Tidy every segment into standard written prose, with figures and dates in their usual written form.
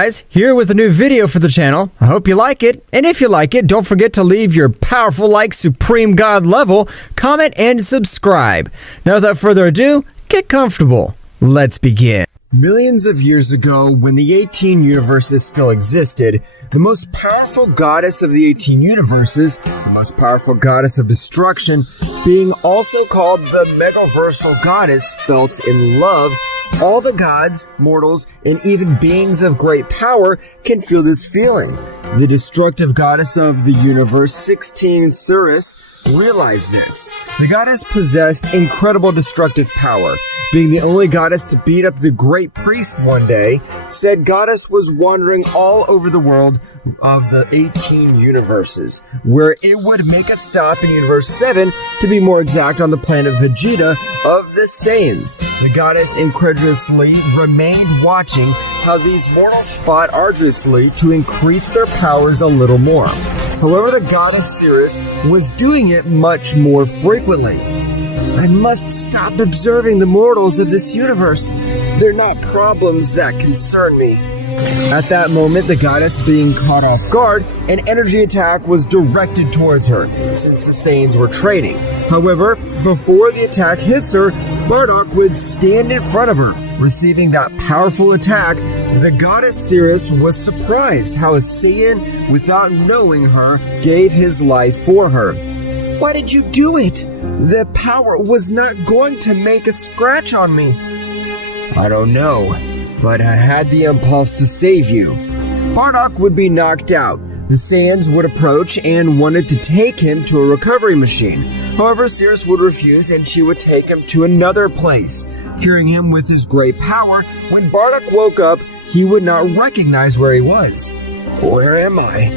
guys, here with a new video for the channel. I hope you like it, and if you like it, don't forget to leave your powerful like Supreme God level, comment, and subscribe. Now without further ado, get comfortable. Let's begin. Millions of years ago, when the 18 universes still existed, the most powerful goddess of the 18 universes, the most powerful goddess of destruction, being also called the Megaversal Goddess, felt in love. All the gods, mortals, and even beings of great power can feel this feeling. The destructive goddess of the universe, 16 Cirrus, realized this. The goddess possessed incredible destructive power. Being the only goddess to beat up the great priest one day, said goddess was wandering all over the world of the 18 universes, where it would make a stop in Universe 7, to be more exact, on the planet Vegeta of the Saiyans. The goddess incredulously remained watching how these mortals fought arduously to increase their powers a little more. However, the goddess Cirrus was doing it much more frequently. I must stop observing the mortals of this universe. They're not problems that concern me. At that moment, the goddess, being caught off guard, an energy attack was directed towards her, since the Saiyans were training. However, before the attack hits her, Bardock would stand in front of her. Receiving that powerful attack, the goddess Cirrus was surprised how a Saiyan, without knowing her, gave his life for her. Why did you do it? The power was not going to make a scratch on me. I don't know, but I had the impulse to save you. Bardock would be knocked out. The Saiyans would approach and wanted to take him to a recovery machine. However, Cirrus would refuse, and she would take him to another place, curing him with his great power. When Bardock woke up, he would not recognize where he was. Where am I?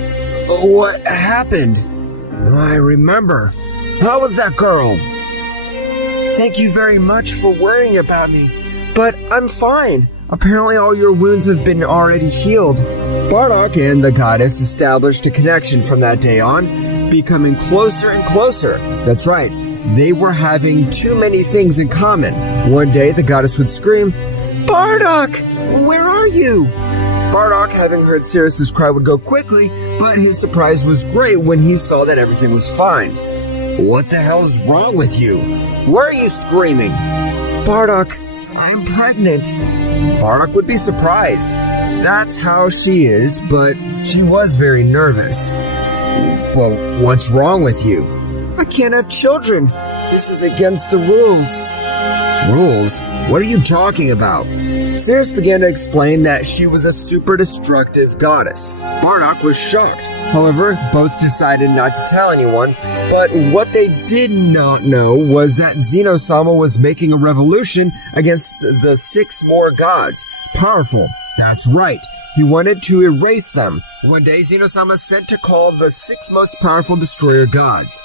What happened? I remember. How was that girl? Thank you very much for worrying about me, but I'm fine. Apparently all your wounds have been already healed. Bardock and the goddess established a connection from that day on, becoming closer and closer. That's right, they were having too many things in common. One day the goddess would scream, Bardock, where are you? Bardock, having heard Cirrus's cry, would go quickly, but his surprise was great when he saw that everything was fine. What the hell's wrong with you? Why are you screaming? Bardock, I'm pregnant. Bardock would be surprised. That's how she is, but she was very nervous. Well, what's wrong with you? I can't have children. This is against the rules. Rules? What are you talking about? Cirrus began to explain that she was a super destructive goddess. Bardock was shocked. However, both decided not to tell anyone, but what they did not know was that Zeno-sama was making a revolution against the 6 more gods. Powerful. That's right. He wanted to erase them. One day, Zeno-sama sent to call the 6 most powerful destroyer gods.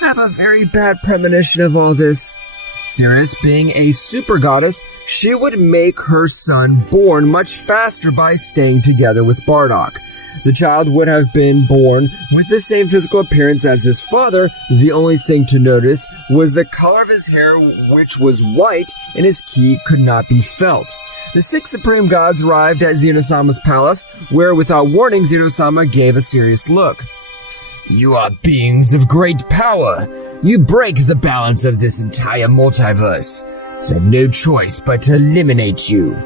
I have a very bad premonition of all this. Cirrus, being a super goddess, she would make her son born much faster by staying together with Bardock. The child would have been born with the same physical appearance as his father. The only thing to notice was the color of his hair, which was white, and his ki could not be felt. The 6 supreme gods arrived at Zeno-sama's palace, where without warning, Zeno-sama gave a serious look. You are beings of great power. You break the balance of this entire multiverse, so I have no choice but to eliminate you.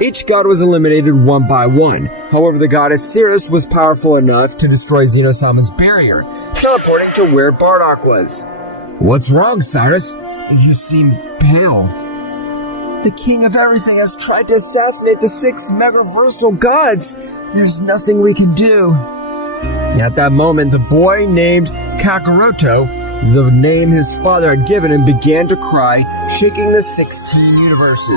Each god was eliminated one by one. However, the goddess Cirrus was powerful enough to destroy Zeno-sama's barrier, teleporting to where Bardock was. What's wrong, Cyrus? You seem pale. The king of everything has tried to assassinate the 6 Megaversal gods. There's nothing we can do. At that moment, the boy named Kakaroto, the name his father had given him, began to cry, shaking the 16 universes.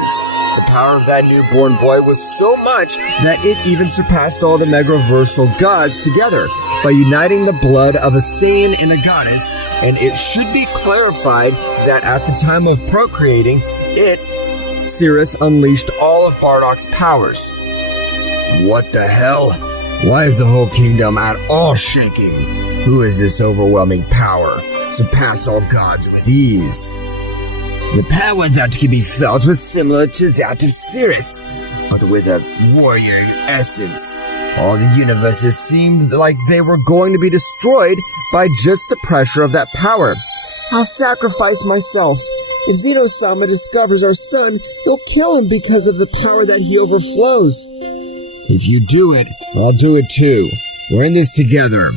The power of that newborn boy was so much that it even surpassed all the Megaversal gods together by uniting the blood of a Saiyan and a goddess, and it should be clarified that at the time of procreating, Cirrus unleashed all of Bardock's powers. What the hell? Why is the whole kingdom at all shaking? Who is this overwhelming power? Surpass all gods with ease. The power that can be felt was similar to that of Cirrus. but with a warrior essence. All the universes seemed like they were going to be destroyed by just the pressure of that power. I'll sacrifice myself. If Zeno-sama discovers our son, he'll kill him because of the power that he overflows. If you do it, I'll do it too. We're in this together.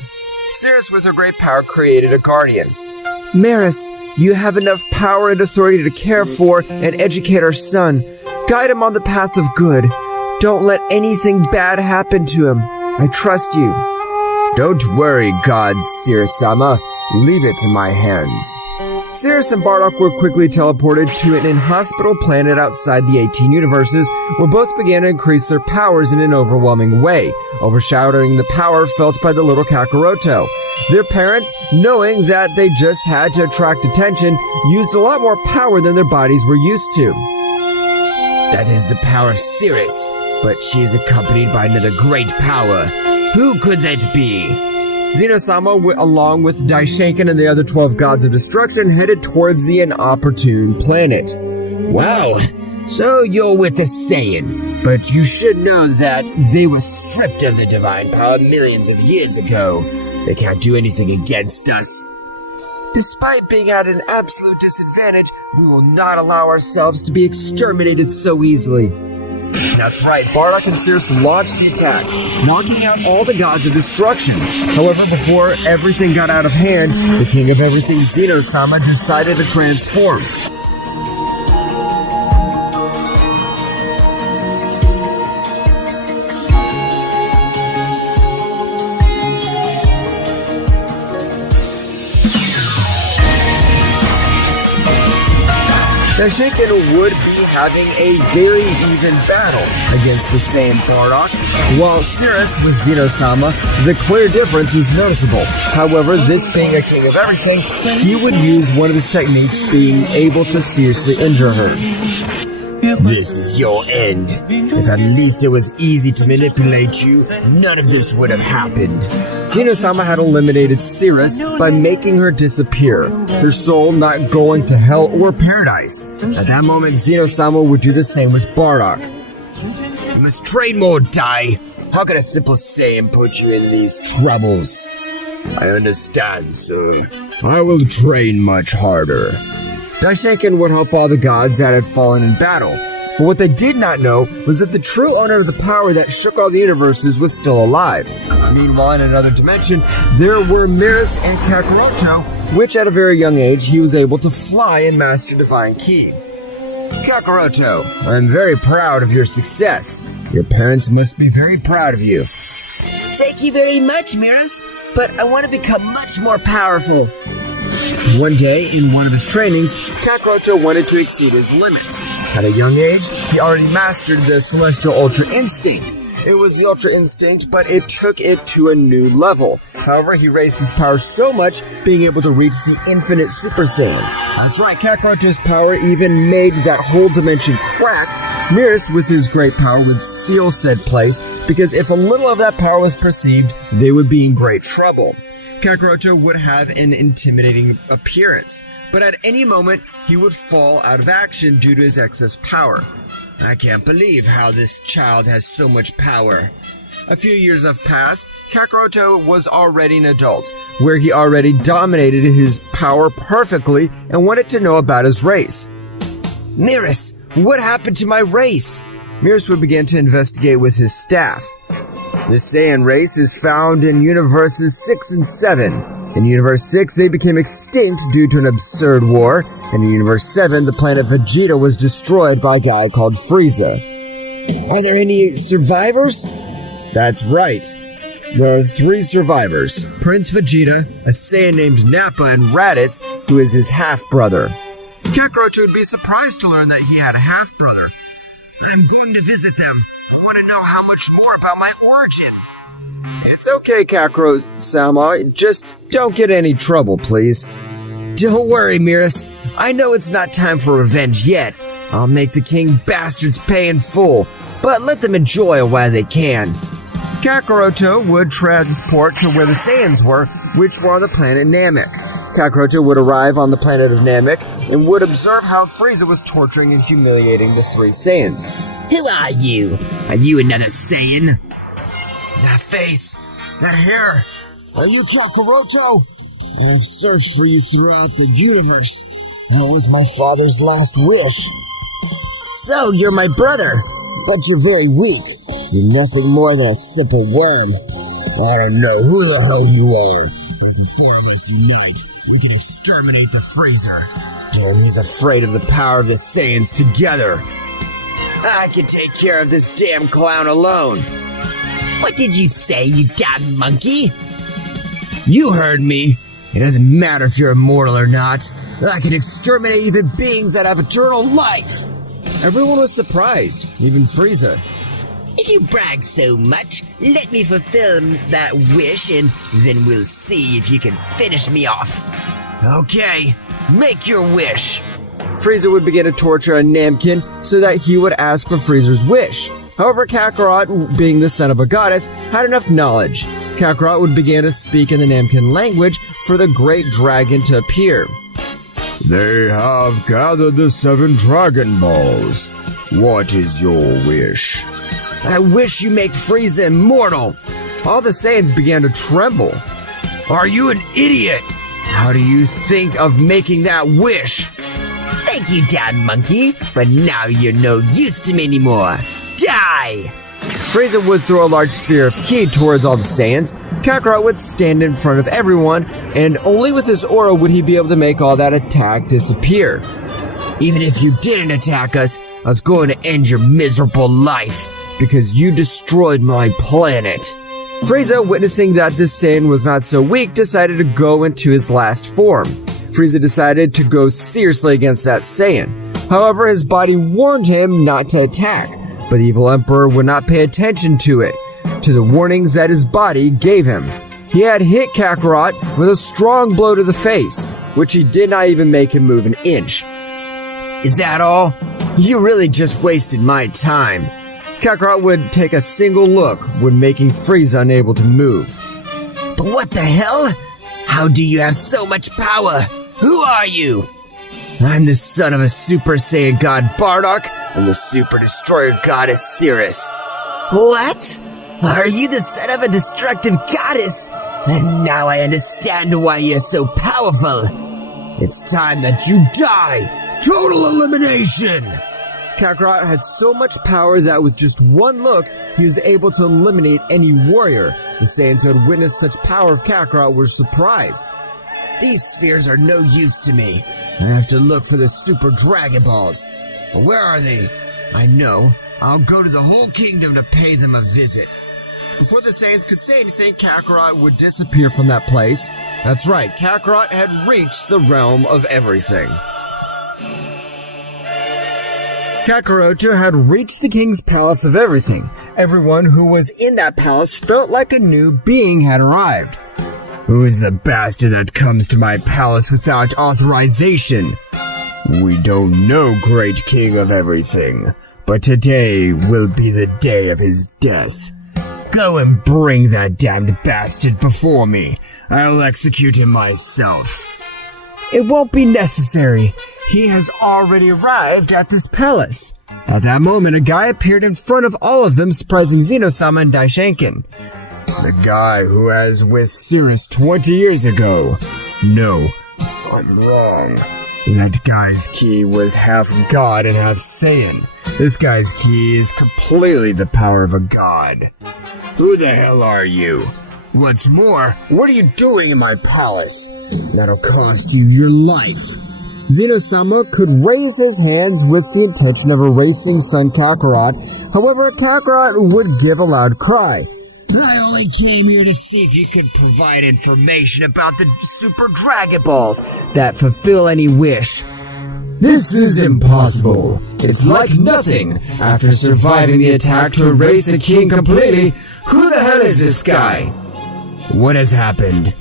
Cirrus, with her great power, created a guardian. Maris, you have enough power and authority to care for and educate our son. Guide him on the path of good. Don't let anything bad happen to him. I trust you. Don't worry, gods, Cirrus-sama. Leave it to my hands. Cirrus and Bardock were quickly teleported to an inhospitable planet outside the 18 universes, where both began to increase their powers in an overwhelming way, overshadowing the power felt by the little Kakaroto. Their parents, knowing that they just had to attract attention, used a lot more power than their bodies were used to. That is the power of Cirrus, but she is accompanied by another great power. Who could that be? Zeno-sama, along with Daishinkan and the other 12 gods of destruction, headed towards the inopportune planet. Wow, so you're with the Saiyan, but you should know that they were stripped of the divine power millions of years ago. They can't do anything against us. Despite being at an absolute disadvantage, we will not allow ourselves to be exterminated so easily. That's right, Bardock and Cirrus launched the attack, knocking out all the gods of destruction. However, before everything got out of hand, the king of everything, Zeno-sama, decided to transform. Daishinkan would be having a very even battle against the Saiyan Bardock, while Cirrus with Zeno-sama, the clear difference was noticeable. However, this being a king of everything, he would use one of his techniques, being able to seriously injure her. This is your end. If at least it was easy to manipulate you, none of this would have happened. Zeno-sama had eliminated Cirrus by making her disappear, her soul not going to hell or paradise. At that moment, Zeno-sama would do the same with Bardock. You must train more, Dai. How could a simple Saiyan put you in these troubles? I understand, sir. I will train much harder. Daishinkan would help all the gods that had fallen in battle, but what they did not know was that the true owner of the power that shook all the universes was still alive. Meanwhile, in another dimension, there were Beerus and Kakarot, which at a very young age he was able to fly and master Divine Ki. Kakarot, I'm very proud of your success. Your parents must be very proud of you. Thank you very much, Beerus, but I want to become much more powerful. One day, in one of his trainings, Kakarot wanted to exceed his limits. At a young age, he already mastered the Celestial Ultra Instinct. It was the Ultra Instinct, but it took it to a new level. However, he raised his power so much, being able to reach the Infinite Super Saiyan. That's right, Kakarot's power even made that whole dimension crack. Beerus, with his great power, would seal said place, because if a little of that power was perceived, they would be in great trouble. Kakarot would have an intimidating appearance, but at any moment, he would fall out of action due to his excess power. I can't believe how this child has so much power. A few years have passed. Kakarot was already an adult, where he already dominated his power perfectly and wanted to know about his race. Beerus, what happened to my race? Beerus would begin to investigate with his staff. The Saiyan race is found in universes 6 and 7. In universe 6, they became extinct due to an absurd war, and in universe 7, the planet Vegeta was destroyed by a guy called Frieza. Are there any survivors? That's right. There are 3 survivors. Prince Vegeta, a Saiyan named Nappa, and Raditz, who is his half-brother. Kakarot would be surprised to learn that he had a half-brother. I'm going to visit them. I want to know how much more about my origin. It's okay, Kakarot-sama. Just don't get any trouble, please. Don't worry, Beerus. I know it's not time for revenge yet. I'll make the king bastards pay in full, but let them enjoy it while they can. Kakarot would transport to where the Saiyans were, which were on the planet Namek. Kakarot would arrive on the planet of Namek and would observe how Frieza was torturing and humiliating the 3 Saiyans. Who are you? Are you another Saiyan? That face, that hair. Are you Kakaroto? I have searched for you throughout the universe. That was my father's last wish. So, you're my brother, but you're very weak. You're nothing more than a simple worm. I don't know who the hell you are, but if the four of us unite, we can exterminate the Freezer. Damn, he's afraid of the power of the Saiyans together. I can take care of this damn clown alone. What did you say, you damn monkey? You heard me. It doesn't matter if you're immortal or not. I can exterminate even beings that have eternal life. Everyone was surprised, even Frieza. If you brag so much, let me fulfill that wish and then we'll see if you can finish me off. Okay, make your wish. Frieza would begin to torture a Namkin so that he would ask for Frieza's wish. However, Kakarot, being the son of a goddess, had enough knowledge. Kakarot would begin to speak in the Namkin language for the great dragon to appear. They have gathered the 7 Dragon Balls. What is your wish? I wish you make Frieza immortal. All the Saiyans began to tremble. Are you an idiot? How do you think of making that wish? Thank you, damn monkey, but now you're no use to me anymore. Die! Frieza would throw a large sphere of ki towards all the Saiyans. Kakarot would stand in front of everyone, and only with his aura would he be able to make all that attack disappear. Even if you didn't attack us, I was going to end your miserable life, because you destroyed my planet. Frieza, witnessing that this Saiyan was not so weak, decided to go into his last form. Frieza decided to go seriously against that Saiyan. However, his body warned him not to attack, but the evil Emperor would not pay attention to the warnings that his body gave him. He had hit Kakarot with a strong blow to the face, which he did not even make him move an inch. Is that all? You really just wasted my time. Kakarot would take a single look when making Frieza unable to move. But what the hell? How do you have so much power? Who are you? I'm the son of a Super Saiyan God Bardock and the Super Destroyer Goddess Cirrus. What? Are you the son of a destructive goddess? And now I understand why you're so powerful. It's time that you die! Total elimination! Kakarot had so much power that with just one look, he was able to eliminate any warrior. The Saiyans who had witnessed such power of Kakarot were surprised. These spheres are no use to me. I have to look for the Super Dragon Balls. But where are they? I know. I'll go to the whole kingdom to pay them a visit. Before the Saiyans could say anything, Kakarot would disappear from that place. That's right, Kakarot had reached the realm of everything. Kakaroto had reached the king's palace of everything. Everyone who was in that palace felt like a new being had arrived. Who is the bastard that comes to my palace without authorization? We don't know, great king of everything, but today will be the day of his death. Go and bring that damned bastard before me. I'll execute him myself. It won't be necessary. He has already arrived at this palace. At that moment, a guy appeared in front of all of them, surprising Zeno-sama and Daishinken. The guy who was with Cirrus 20 years ago. No, I'm wrong. That guy's ki was half god and half Saiyan. This guy's ki is completely the power of a god. Who the hell are you? What's more, what are you doing in my palace? That'll cost you your life. Zeno-sama could raise his hands with the intention of erasing son Kakarot. However, Kakarot would give a loud cry. I only came here to see if you could provide information about the Super Dragon Balls that fulfill any wish. This is impossible. It's like nothing. After surviving the attack to erase the king completely, who the hell is this guy? What has happened?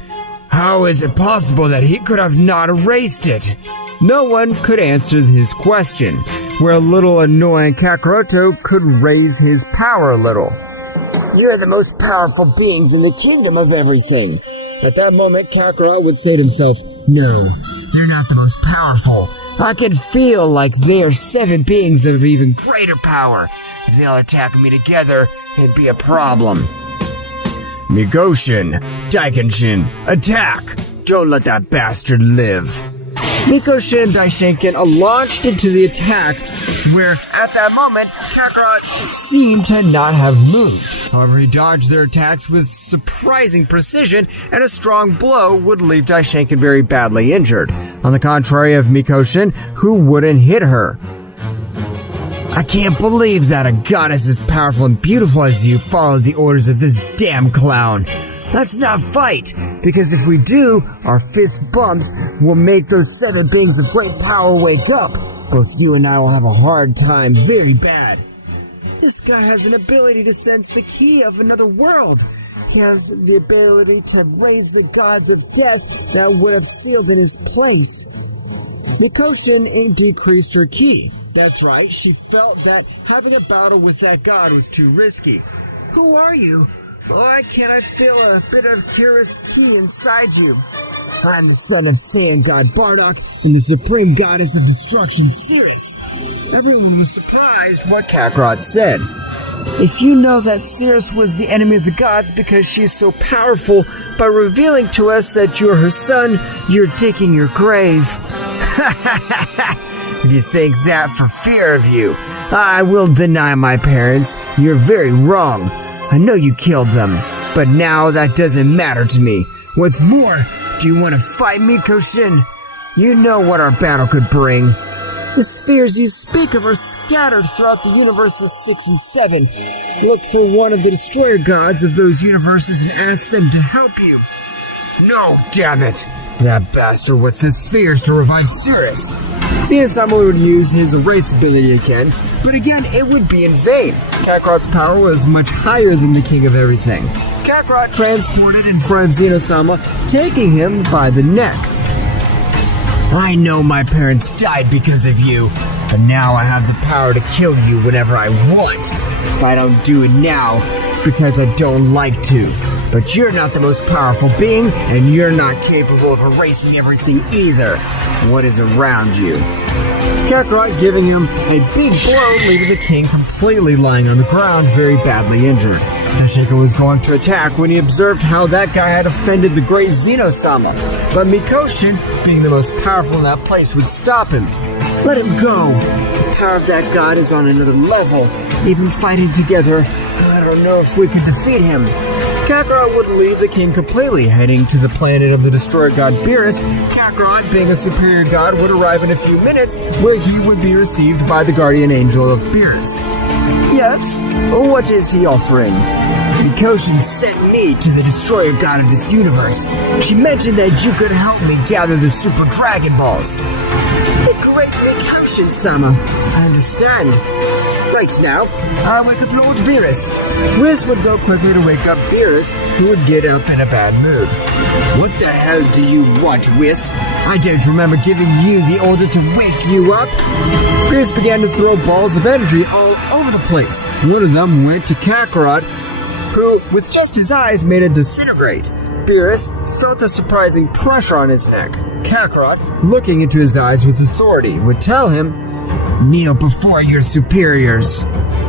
How is it possible that he could have not erased it? No one could answer his question, where a little annoying Kakaroto could raise his power a little. You're the most powerful beings in the kingdom of everything. At that moment, Kakarot would say to himself, No, they're not the most powerful. I can feel like they are 7 beings of even greater power. If they all attack me together, it'd be a problem. Mikoshin, Daikenshin, attack! Don't let that bastard live. Mikoshin and Daishinken launched into the attack, where at that moment, Kakarot seemed to not have moved. However, he dodged their attacks with surprising precision, and a strong blow would leave Daishinken very badly injured. On the contrary of Mikoshin, who wouldn't hit her. I can't believe that a goddess as powerful and beautiful as you followed the orders of this damn clown. Let's not fight, because if we do, our fist bumps will make those 7 beings of great power wake up. Both you and I will have a hard time, very bad. This guy has an ability to sense the key of another world. He has the ability to raise the gods of death that would have sealed in his place. Mikoshin ain't decreased her ki. That's right, she felt that having a battle with that god was too risky. Who are you? Why can't I feel a bit of Akira's ki inside you? I'm the son of Saiyan god Bardock and the supreme goddess of destruction, Cirrus. Everyone was surprised what Kakarot said. If you know that Cirrus was the enemy of the gods because she's so powerful, by revealing to us that you're her son, you're digging your grave. If you think that for fear of you, I will deny my parents. You're very wrong. I know you killed them, but now that doesn't matter to me. What's more, do you want to fight me, Koshin? You know what our battle could bring. The spheres you speak of are scattered throughout the universes 6 and 7. Look for one of the destroyer gods of those universes and ask them to help you. No, damn it! That bastard with the spheres to revive Cirrus. Zeno-sama would use his erase ability again, but again it would be in vain. Kakarot's power was much higher than the king of everything. Kakarot transported in front of Zeno-sama, taking him by the neck. I know my parents died because of you, but now I have the power to kill you whenever I want. If I don't do it now, it's because I don't like to. But you're not the most powerful being, and you're not capable of erasing everything either. What is around you? Kakarot giving him a big blow, leaving the king completely lying on the ground, very badly injured. Daishinken was going to attack when he observed how that guy had offended the great Zeno-sama, but Mikoshin, being the most powerful in that place, would stop him. Let him go. The power of that god is on another level. Even fighting together, I don't know if we could defeat him. Kakarot would leave the king completely, heading to the planet of the destroyer god Beerus. Kakarot, being a superior god, would arrive in a few minutes, where he would be received by the guardian angel of Beerus. Yes? What is he offering? Mikoshin sent me to the destroyer god of this universe. She mentioned that you could help me gather the Super Dragon Balls. The great Mikoshin-sama. I understand. Right now, I'll wake up Lord Beerus. Whis would go quickly to wake up Beerus, who would get up in a bad mood. What the hell do you want, Whis? I don't remember giving you the order to wake you up. Beerus began to throw balls of energy all over the place. One of them went to Kakarot, who, with just his eyes, made it disintegrate. Beerus felt a surprising pressure on his neck. Kakarot, looking into his eyes with authority, would tell him, kneel before your superiors.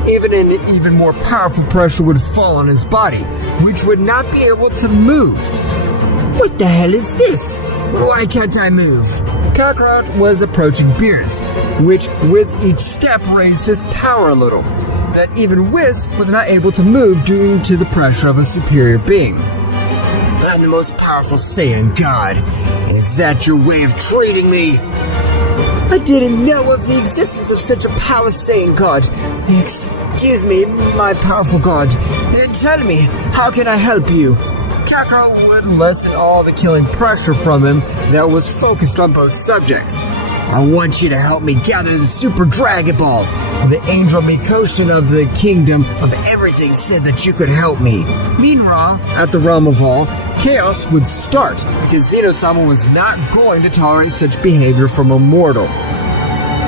Even more powerful pressure would fall on his body, which would not be able to move. What the hell is this? Why can't I move? Kakarot was approaching Beerus, which with each step raised his power a little, that even Whis was not able to move due to the pressure of a superior being. I'm the most powerful Saiyan god, and is that your way of treating me? I didn't know of the existence of such a power Saiyan god. Excuse me, my powerful god. Tell me, how can I help you? Kakarot would lessen all the killing pressure from him that was focused on both subjects. I want you to help me gather the Super Dragon Balls. The angel Mikoshin of the Kingdom of Everything said that you could help me. Meanwhile, at the realm of all, chaos would start because Zeno-sama was not going to tolerate such behavior from a mortal.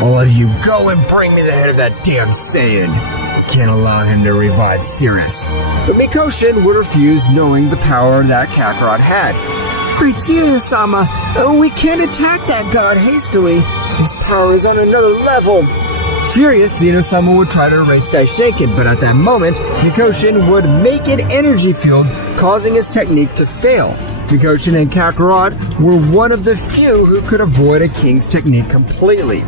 All of you go and bring me the head of that damn Saiyan. I can't allow him to revive Cirrus. But Mikoshin would refuse, knowing the power that Kakarot had. Great Zeno-sama, we can't attack that god hastily. His power is on another level. Furious, Zeno-sama would try to erase Daishinken, but at that moment, Mikoshin would make an energy field, causing his technique to fail. Mikoshin and Kakarot were one of the few who could avoid a king's technique completely.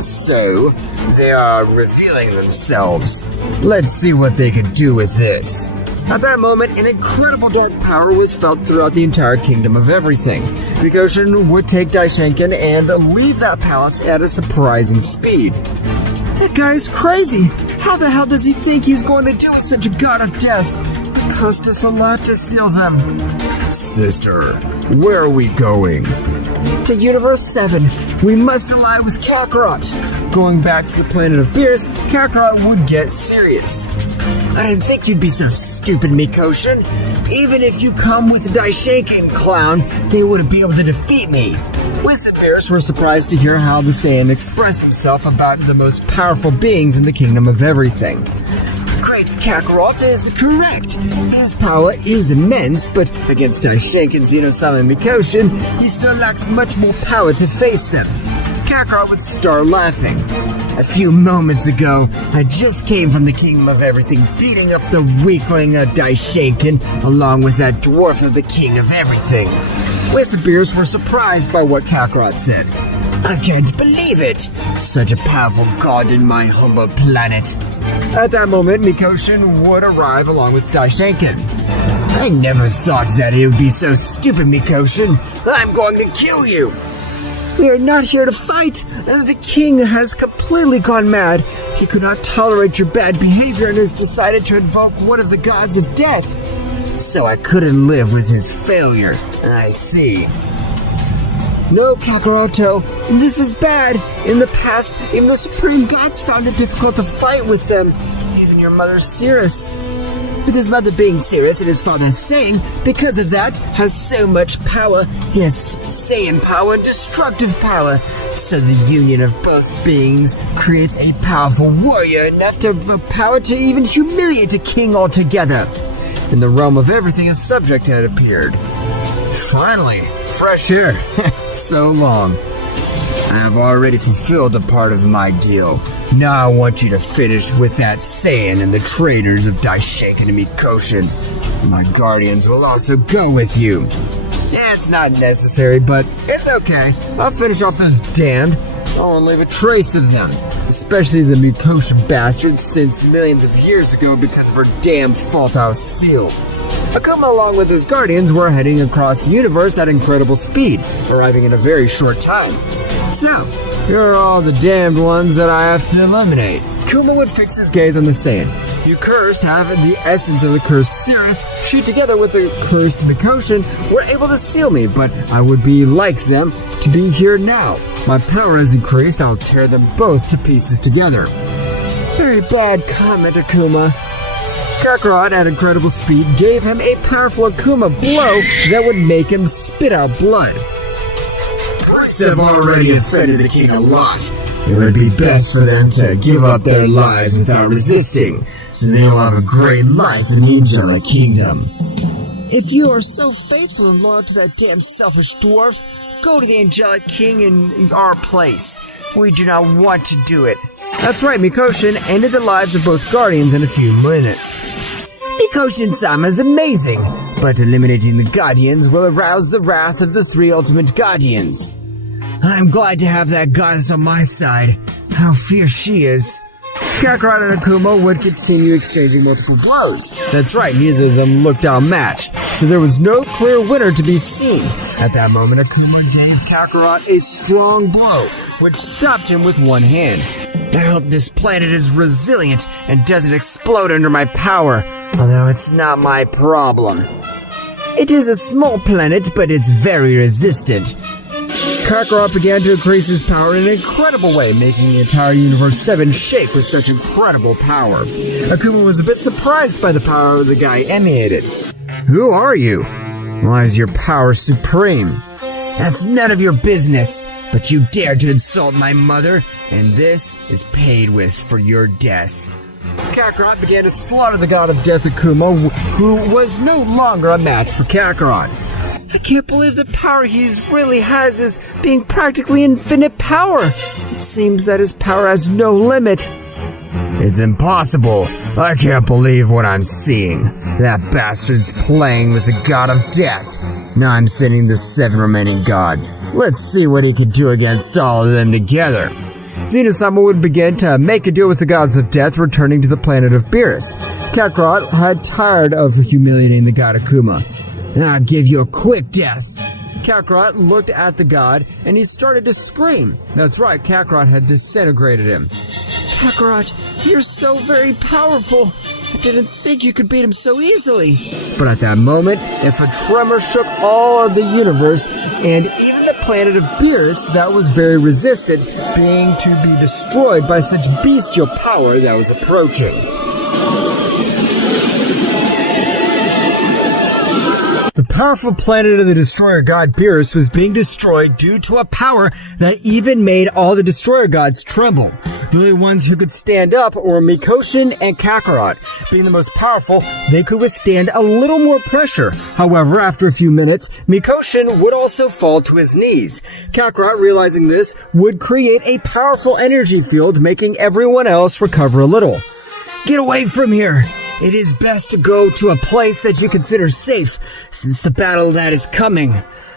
So, they are revealing themselves. Let's see what they can do with this. At that moment, an incredible dark power was felt throughout the entire Kingdom of Everything. Mikoshin would take Daishinken and leave that palace at a surprising speed. That guy's crazy! How the hell does he think he's going to do with such a god of death? It cost us a lot to seal them. Sister, where are we going? To Universe 7. We must ally with Kakarot. Going back to the planet of Beerus, Kakarot would get serious. I didn't think you'd be so stupid, Mikoshin. Even if you come with the Daishinken clown, they wouldn't be able to defeat me. Whis and Beerus were surprised to hear how the Saiyan expressed himself about the most powerful beings in the Kingdom of Everything. Great Kakarot is correct. His power is immense, but against Daishinken, Zeno-sama, and Mikoshin, he still lacks much more power to face them. Kakarot would start laughing. A few moments ago, I just came from the Kingdom of Everything, beating up the weakling Daishinken, along with that dwarf of the King of Everything. Whis and Beerus were surprised by what Kakarot said. I can't believe it! Such a powerful god in my humble planet. At that moment, Mikoshin would arrive along with Daishinken. I never thought that it would be so stupid, Mikoshin. I'm going to kill you! We are not here to fight. The king has completely gone mad. He could not tolerate your bad behavior and has decided to invoke one of the gods of death. So I couldn't live with his failure. I see. No, Kakaroto, this is bad. In the past, even the supreme gods found it difficult to fight with them. Even your mother, Cirrus. With his mother being Cirrus and his father Saiyan, because of that, has so much power. He has Saiyan power and destructive power. So the union of both beings creates a powerful warrior enough to have the power to even humiliate a king altogether. In the realm of everything, a subject had appeared. Finally, fresh air. So long. I have already fulfilled a part of my deal. Now I want you to finish with that Saiyan and the traitors of Daishinken and Mikoshin. My guardians will also go with you. Yeah, it's not necessary, but it's okay. I'll finish off those damned. I won't leave a trace of them. Especially the Mikoshin bastards, since millions of years ago because of her damn fault I was sealed. Akuma, along with his guardians, were heading across the universe at incredible speed, arriving in a very short time. So, here are all the damned ones that I have to eliminate. Akuma would fix his gaze on the Saiyan. You cursed have the essence of the cursed Cirrus. She, together with the cursed Mikoshin, were able to seal me, but I would be like them to be here now. My power has increased, I'll tear them both to pieces together. Very bad comment, Akuma. Kakarot, at incredible speed, gave him a powerful Akuma blow that would make him spit out blood. Priests have already offended the king a lot. It would be best for them to give up their lives without resisting, so they will have a great life in the Angelic Kingdom. If you are so faithful and loyal to that damn selfish dwarf, go to the Angelic King in our place. We do not want to do it. That's right, Mikoshin ended the lives of both guardians in a few minutes. Mikoshin-sama is amazing, but eliminating the guardians will arouse the wrath of the three ultimate guardians. I'm glad to have that goddess on my side. How fierce she is. Kakarot and Akuma would continue exchanging multiple blows. That's right, neither of them looked outmatched, so there was no clear winner to be seen. At that moment, Akuma gave Kakarot a strong blow, which stopped him with one hand. I hope this planet is resilient and doesn't explode under my power, although it's not my problem. It is a small planet, but it's very resistant. Kakarot began to increase his power in an incredible way, making the entire Universe 7 shake with such incredible power. Akuma was a bit surprised by the power the guy emanated. Who are you? Why is your power supreme? That's none of your business, but you dared to insult my mother, and this is paid with for your death. Kakarot began to slaughter the god of death Akuma, who was no longer a match for Kakarot. I can't believe the power he really has is being practically infinite power. It seems that his power has no limit. It's impossible. I can't believe what I'm seeing. That bastard's playing with the god of death. Now I'm sending the 7 remaining gods. Let's see what he can do against all of them together. Zeno-sama would begin to make a deal with the gods of death, returning to the planet of Beerus. Kakarot had tired of humiliating the god Akuma. I'll give you a quick death. Kakarot looked at the god, and he started to scream. That's right, Kakarot had disintegrated him. Kakarot, you're so very powerful. I didn't think you could beat him so easily. But at that moment, if a tremor shook all of the universe, and even the planet of Beerus that was very resistant, being to be destroyed by such bestial power that was approaching. The powerful planet of the destroyer god Beerus was being destroyed due to a power that even made all the destroyer gods tremble. The only ones who could stand up were Mikoshin and Kakarot. Being the most powerful, they could withstand a little more pressure. However, after a few minutes, Mikoshin would also fall to his knees. Kakarot, realizing this, would create a powerful energy field, making everyone else recover a little. Get away from here. It is best to go to a place that you consider safe, since the battle that is coming.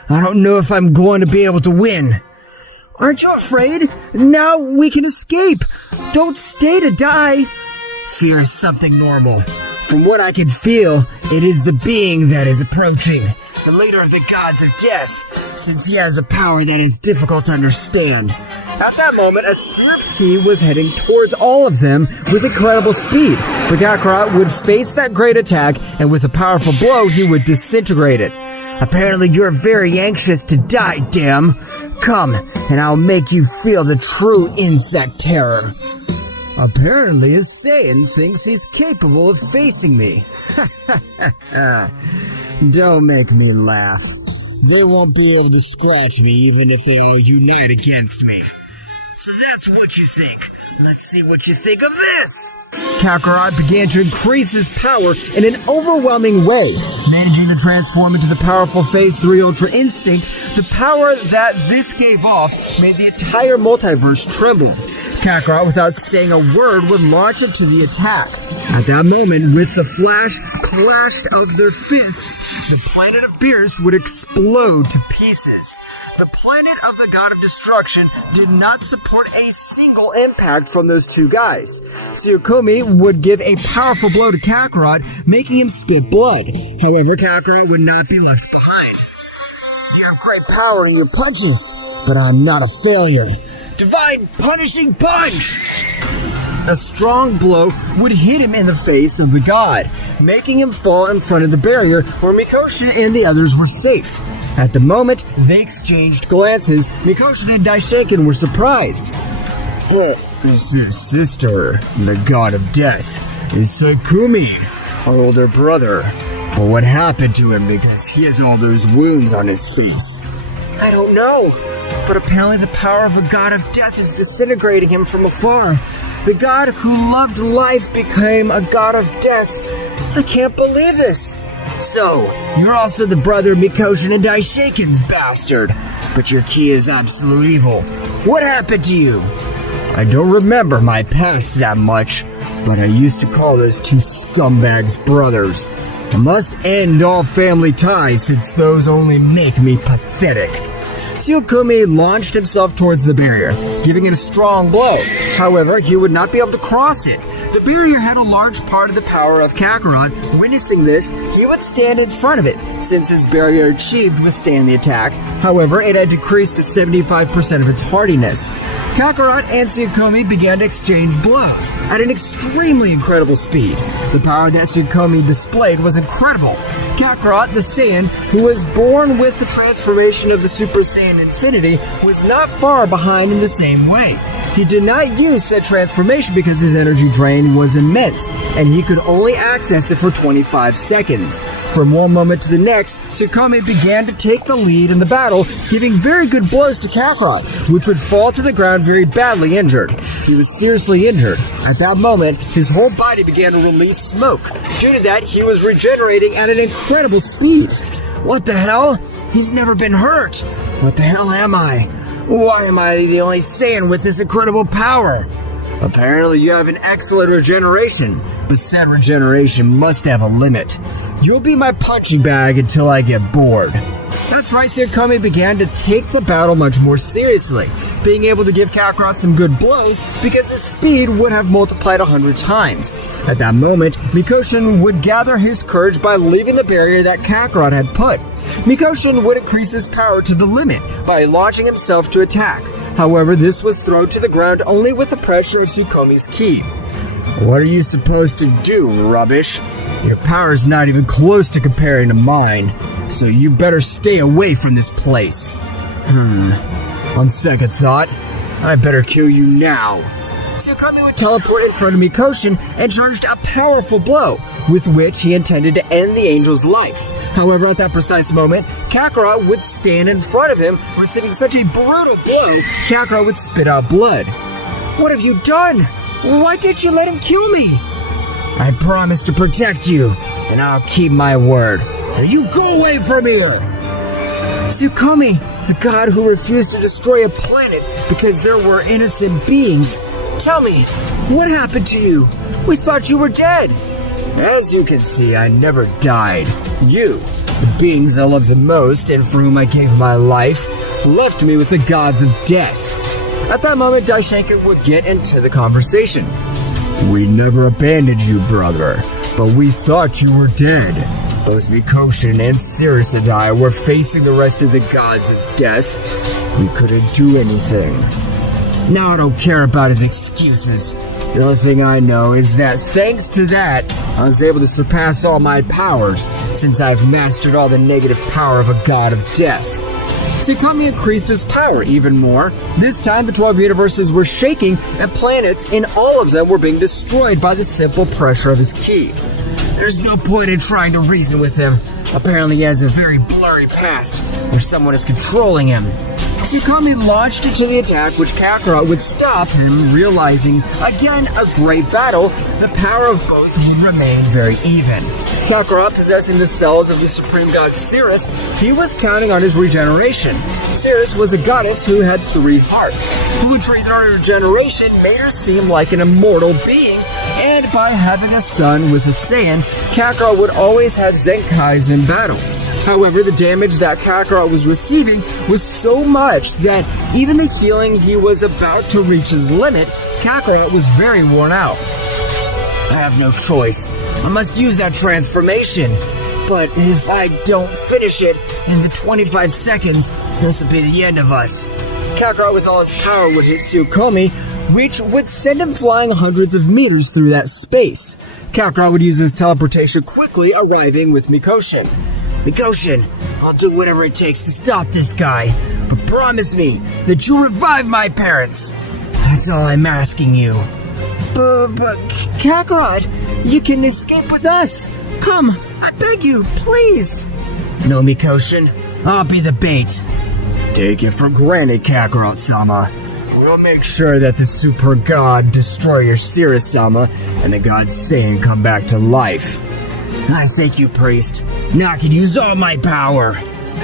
I don't know if I'm going to be able to win. Aren't you afraid? Now we can escape. Don't stay to die. Fear is something normal. From what I can feel, it is the being that is approaching, the leader of the gods of death, since he has a power that is difficult to understand. At that moment, a sphere of ki was heading towards all of them with incredible speed. But Kakarot would face that great attack, and with a powerful blow, he would disintegrate it. Apparently you're very anxious to die, damn. Come, and I'll make you feel the true insect terror. Apparently, a Saiyan thinks he's capable of facing me. Don't make me laugh. They won't be able to scratch me even if they all unite against me. So that's what you think. Let's see what you think of this. Kakarot began to increase his power in an overwhelming way, managing to transform into the powerful Phase 3 Ultra Instinct. The power that this gave off made the entire multiverse tremble. Kakarot, without saying a word, would launch into the attack. At that moment, with the clash of their fists, the planet of Beerus would explode to pieces. The planet of the god of destruction did not support a single impact from those two guys. Sukomi would give a powerful blow to Kakarot, making him spit blood. However, Kakarot would not be left behind. You have great power in your punches, but I'm not a failure. Divine Punishing Punch! A strong blow would hit him in the face of the god, making him fall in front of the barrier where Mikoshin and the others were safe. At the moment they exchanged glances, Mikoshin and Daishoken were surprised. His sister, the god of death, is Sukomi, our older brother. But what happened to him because he has all those wounds on his face? I don't know, but apparently the power of a god of death is disintegrating him from afar. The god who loved life became a god of death. I can't believe this. So, you're also the brother of Mikoshin and Daishoken's bastard, but your ki is absolute evil. What happened to you? I don't remember my past that much, but I used to call those two scumbags brothers. I must end all family ties since those only make me pathetic. Sukomi launched himself towards the barrier, giving it a strong blow. However, he would not be able to cross it. The barrier had a large part of the power of Kakarot. Witnessing this, he would stand in front of it, since his barrier achieved withstand the attack. However, it had decreased to 75% of its hardiness. Kakarot and Sukomi began to exchange blows at an extremely incredible speed. The power that Sukomi displayed was incredible. Kakarot, the Saiyan, who was born with the transformation of the Super Saiyan Infinity, was not far behind in the same way. He did not use said transformation because his energy drain was immense, and he could only access it for 25 seconds. From one moment to the next, Sukomi began to take the lead in the battle, giving very good blows to Kakarot, which would fall to the ground very badly injured. He was seriously injured. At that moment, his whole body began to release smoke. Due to that, he was regenerating at an incredible speed. What the hell? He's never been hurt. What the hell am I? Why am I the only Saiyan with this incredible power? Apparently you have an excellent regeneration, but said regeneration must have a limit. You'll be my punching bag until I get bored. That's right, Sukomi began to take the battle much more seriously, being able to give Kakarot some good blows because his speed would have multiplied 100 times. At that moment, Mikoshin would gather his courage by leaving the barrier that Kakarot had put. Mikoshin would increase his power to the limit by launching himself to attack. However, this was thrown to the ground only with the pressure of Sukomi's ki. What are you supposed to do, rubbish? Your power's not even close to comparing to mine, so you better stay away from this place. On second thought, I better kill you now. Sukomi would teleport in front of Mikoshin and charged a powerful blow, with which he intended to end the angel's life. However, at that precise moment, Kakarot would stand in front of him, receiving such a brutal blow, Kakarot would spit out blood. What have you done? Why did you let him kill me? I promised to protect you, and I'll keep my word. Now you go away from here! Sukomi, the god who refused to destroy a planet because there were innocent beings. Tell me, what happened to you? We thought you were dead. As you can see, I never died. You, the beings I love the most and for whom I gave my life, left me with the gods of death. At that moment, Daishenkin would get into the conversation. We never abandoned you, brother, but we thought you were dead. Both Mikoshin and Cirrus and I were facing the rest of the gods of death. We couldn't do anything. Now I don't care about his excuses. The only thing I know is that thanks to that, I was able to surpass all my powers, since I've mastered all the negative power of a god of death. Sukomi increased his power even more. This time the 12 universes were shaking and planets in all of them were being destroyed by the simple pressure of his ki. There's no point in trying to reason with him. Apparently he has a very blurry past where someone is controlling him. Sukomi launched into the attack, which Kakarot would stop him, realizing, again, a great battle, the power of both would remain very even. Kakarot, possessing the cells of the supreme god Cirrus, he was counting on his regeneration. Cirrus was a goddess who had 3 hearts, for which reason her regeneration made her seem like an immortal being, and by having a son with a Saiyan, Kakarot would always have Zenkais in battle. However, the damage that Kakarot was receiving was so much that even the healing he was about to reach his limit, Kakarot was very worn out. I have no choice. I must use that transformation. But if I don't finish it in the 25 seconds, this will be the end of us. Kakarot with all his power would hit Sukomi, which would send him flying hundreds of meters through that space. Kakarot would use his teleportation, quickly arriving with Mikoshin. Mikoshin, I'll do whatever it takes to stop this guy, but promise me that you'll revive my parents. That's all I'm asking you. But Kakarot, you can escape with us. Come, I beg you, please. No, Mikoshin, I'll be the bait. Take it for granted, Kakarot-sama. We'll make sure that the super god destroyer Cirrus-sama and the god Saiyan come back to life. I thank you, priest. Now I can use all my power.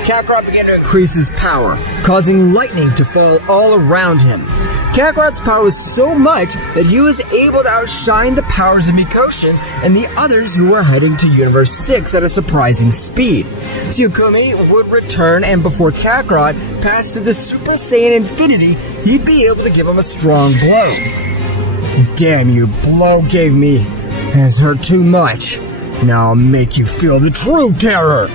Kakarot began to increase his power, causing lightning to fall all around him. Kakarot's power was so much that he was able to outshine the powers of Mikoshin and the others who were heading to Universe 6 at a surprising speed. Sukomi would return, and before Kakarot passed to the Super Saiyan Infinity, he'd be able to give him a strong blow. Damn, you blow gave me has hurt too much. Now I'll make you feel the true terror.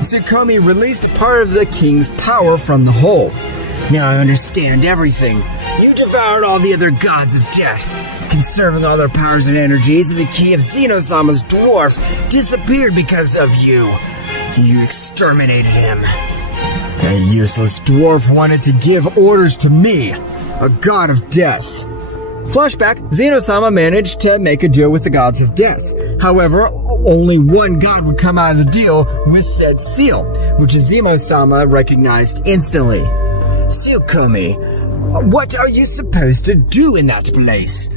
Sukomi released a part of the king's power from the hole. Now I understand everything. You devoured all the other gods of death, conserving all their powers and energies, and the key of Zeno-sama's dwarf disappeared because of you. You exterminated him. That useless dwarf wanted to give orders to me, a god of death. Flashback, Zeno-sama managed to make a deal with the gods of death. However, only one god would come out of the deal with said seal, which Zeno-sama recognized instantly. Sukomi, what are you supposed to do in that place?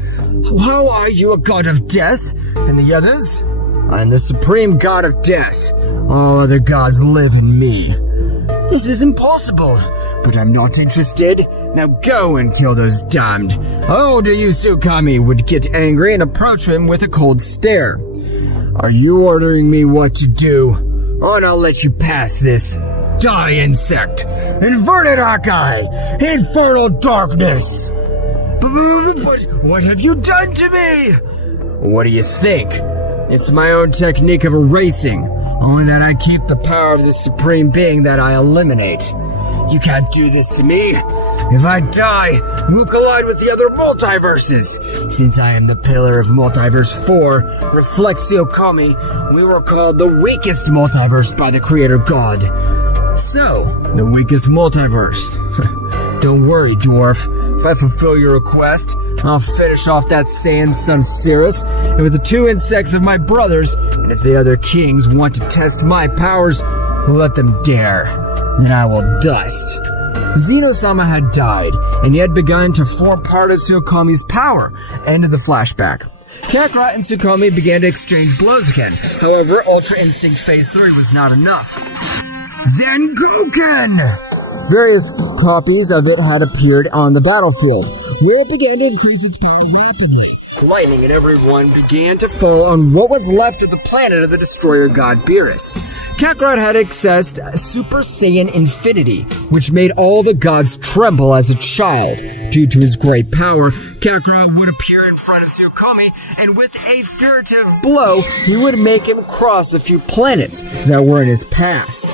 How are you a god of death? And the others? I'm the supreme god of death. All other gods live in me. This is impossible. But I'm not interested. Now go and kill those damned. Older you, Sukomi, would get angry and approach him with a cold stare. Are you ordering me what to do? Or I'll let you pass this. Die, insect! Inverted Hawkeye! Infernal darkness! But what have you done to me? What do you think? It's my own technique of erasing. Only that I keep the power of the supreme being that I eliminate. You can't do this to me. If I die, we'll collide with the other multiverses. Since I am the pillar of Multiverse 4, Reflexio Kami, we were called the weakest multiverse by the creator god. So, the weakest multiverse. Don't worry, dwarf. If I fulfill your request, I'll finish off that Saiyan son Cirrus, and with the 2 insects of my brothers, and if the other kings want to test my powers, let them dare. Then I will dust. Zeno-sama had died, and he had begun to form part of Sukomi's power. End of the flashback. Kakarot and Sukomi began to exchange blows again. However, Ultra Instinct Phase 3 was not enough. Zengoken! Various copies of it had appeared on the battlefield, where it began to increase its power rapidly. Lightning and everyone began to fall on what was left of the planet of the destroyer god Beerus. Kakarot had accessed Super Saiyan Infinity, which made all the gods tremble as a child. Due to his great power, Kakarot would appear in front of Sukomi, and with a furtive blow, he would make him cross a few planets that were in his path.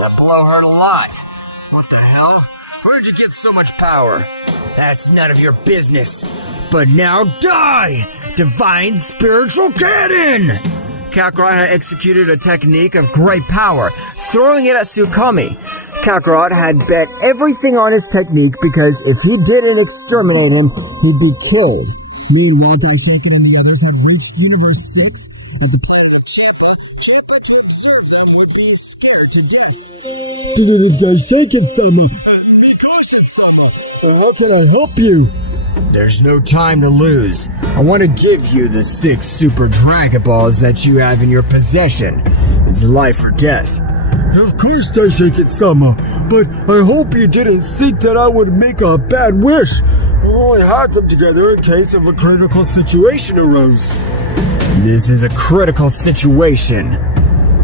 That blow hurt a lot. What the hell? Where'd you get so much power? That's none of your business. But now die! Divine Spiritual Cannon! Kakarot had executed a technique of great power, throwing it at Sukomi. Kakarot had bet everything on his technique because if he didn't exterminate him, he'd be killed. Meanwhile, Daisuke and the others had reached Universe 6 at the planet of Champa to observe them would be scared to death. Daisuke-sama! How can I help you? There's no time to lose. I want to give you the 6 Super Dragon Balls that you have in your possession. It's life or death. Of course, Daisuke-sama, but I hope you didn't think that I would make a bad wish. I only had them together in case of a critical situation arose. This is a critical situation.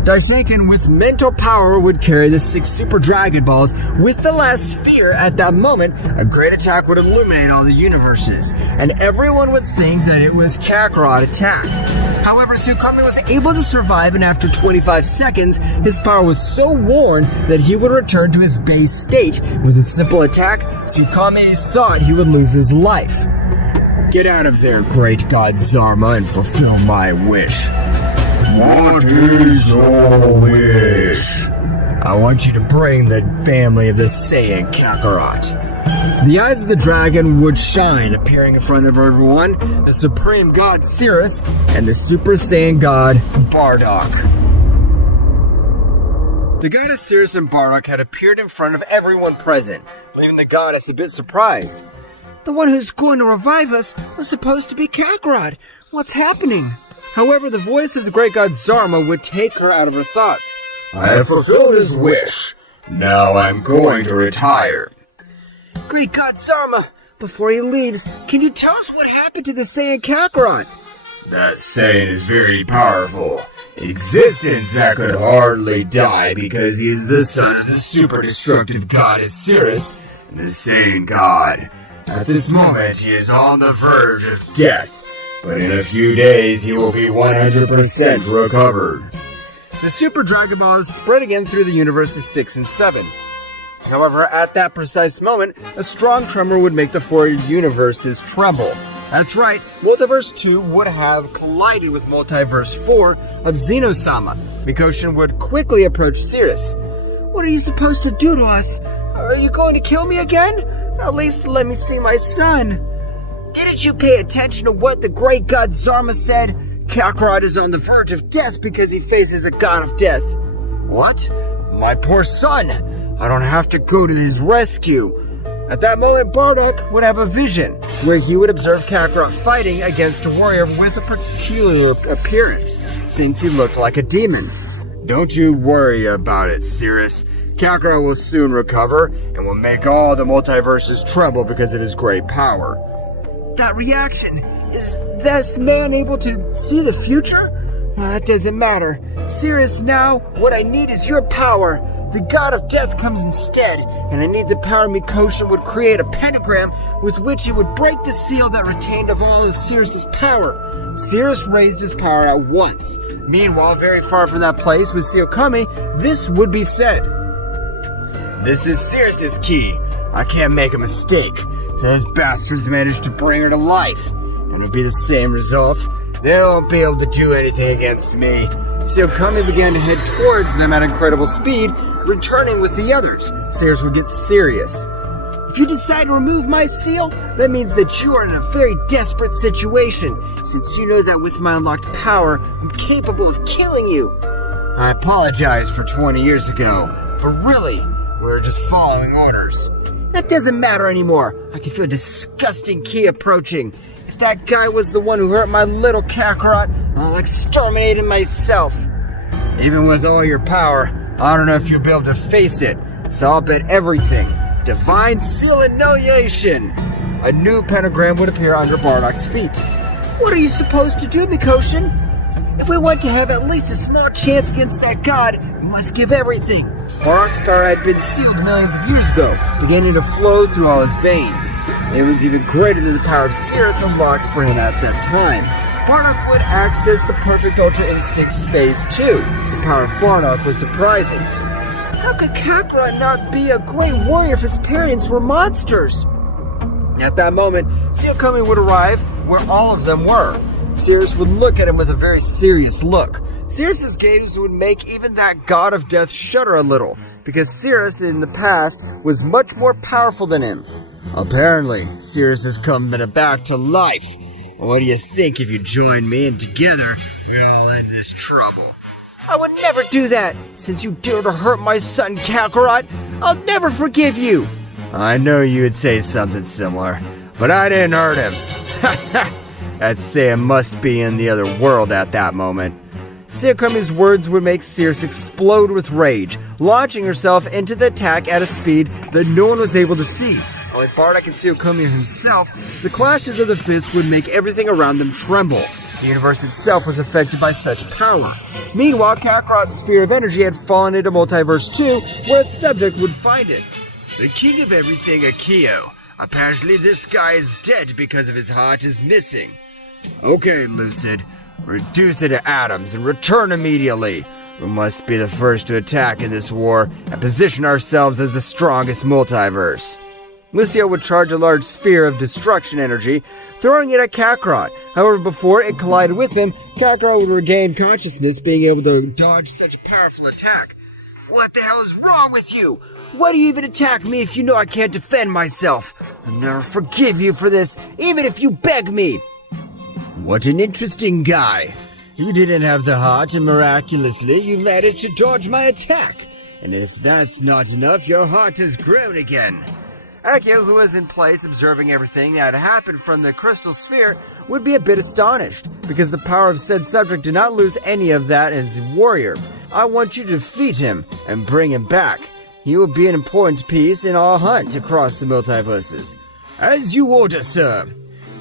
Daisuke with mental power would carry the 6 Super Dragon Balls with the last sphere. At that moment, a great attack would illuminate all the universes, and everyone would think that it was Kakarot attack. However, Sukomi was able to survive, and after 25 seconds, his power was so worn that he would return to his base state. With a simple attack, Sukomi thought he would lose his life. Get out of there, great god Zarma, and fulfill my wish. What is your wish? I want you to bring the family of the Saiyan Kakarot. The eyes of the dragon would shine, appearing in front of everyone, the supreme god Cirrus, and the Super Saiyan god Bardock. The goddess Cirrus and Bardock had appeared in front of everyone present, leaving the goddess a bit surprised. The one who's going to revive us was supposed to be Kakarot. What's happening? However, the voice of the great god Zarma would take her out of her thoughts. I have fulfilled his wish. Now I'm going to retire. Great god Zarma, before he leaves, can you tell us what happened to the Saiyan Kakarot? That Saiyan is very powerful. Existence that could hardly die because he is the son of the super destructive goddess Cirrus, the Saiyan god. At this moment, he is on the verge of death. But in a few days, he will be 100% recovered. The Super Dragon Balls spread again through the universes 6 and 7. However, at that precise moment, a strong tremor would make the 4 universes tremble. That's right, Multiverse 2 would have collided with Multiverse 4 of Zeno-sama. Mikoshin would quickly approach Cirrus. What are you supposed to do to us? Are you going to kill me again? At least let me see my son. Didn't you pay attention to what the great god Zarma said? Kakarot is on the verge of death because he faces a god of death. What? My poor son! I don't have to go to his rescue. At that moment, Bardock would have a vision, where he would observe Kakarot fighting against a warrior with a peculiar appearance, since he looked like a demon. Don't you worry about it, Cirrus. Kakarot will soon recover and will make all the multiverses tremble because of his great power. That reaction, is this man able to see the future? That doesn't matter. Cirrus, now, what I need is your power. The god of death comes instead, and I need the power Mikoshin would create a pentagram with which it would break the seal that retained of all of Cirrus's power. Cirrus raised his power at once. Meanwhile, very far from that place with Sukomi, this would be said. This is Cirrus's key. I can't make a mistake. So those bastards managed to bring her to life. And it'll be the same result. They won't be able to do anything against me. Sukomi began to head towards them at incredible speed, returning with the others. Cirrus would get serious. If you decide to remove my seal, that means that you are in a very desperate situation, since you know that with my unlocked power, I'm capable of killing you. I apologize for 20 years ago, but really, we're just following orders. That doesn't matter anymore. I can feel a disgusting ki approaching. If that guy was the one who hurt my little Kakarot, I'll exterminate him myself. Even with all your power, I don't know if you'll be able to face it, so I'll bet everything. Divine Seal Annihilation! A new pentagram would appear under Bardock's feet. What are you supposed to do, Mikoshin? If we want to have at least a small chance against that god, we must give everything. Bardock's power had been sealed millions of years ago, beginning to flow through all his veins. It was even greater than the power of Cirrus unlocked for him at that time. Bardock would access the perfect Ultra Instincts Phase 2. The power of Bardock was surprising. How could Kakarot not be a great warrior if his parents were monsters? At that moment, Sukomi would arrive where all of them were. Cirrus would look at him with a very serious look. Cirrus's gaze would make even that god of death shudder a little, because Cirrus in the past was much more powerful than him. Apparently, Cirrus has come back to life. What do you think if you join me and together we all end this trouble? I would never do that! Since you dared to hurt my son Kakarot, I'll never forgive you! I know you would say something similar, but I didn't hurt him. That Saiyan must be in the other world at that moment. Sukomi's words would make Cirrus explode with rage, launching herself into the attack at a speed that no one was able to see. Only Bardock and Sukomi himself, the clashes of the fists would make everything around them tremble. The universe itself was affected by such power. Meanwhile, Kakarot's sphere of energy had fallen into Multiverse 2, where a subject would find it. The king of everything, Akio. Apparently this guy is dead because of his heart is missing. Okay, Lucid. Reduce it to atoms and return immediately. We must be the first to attack in this war and position ourselves as the strongest multiverse. Lucio would charge a large sphere of destruction energy, throwing it at Kakarot. However, before it collided with him, Kakarot would regain consciousness, being able to dodge such a powerful attack. What the hell is wrong with you? Why do you even attack me if you know I can't defend myself? I'll never forgive you for this, even if you beg me. What an interesting guy. You didn't have the heart, and miraculously you managed to dodge my attack. And if that's not enough, your heart has grown again. Akio, who was in place observing everything that had happened from the crystal sphere, would be a bit astonished, because the power of said subject did not lose any of that as a warrior. I want you to defeat him and bring him back. He will be an important piece in our hunt across the multiverses. As you order, sir.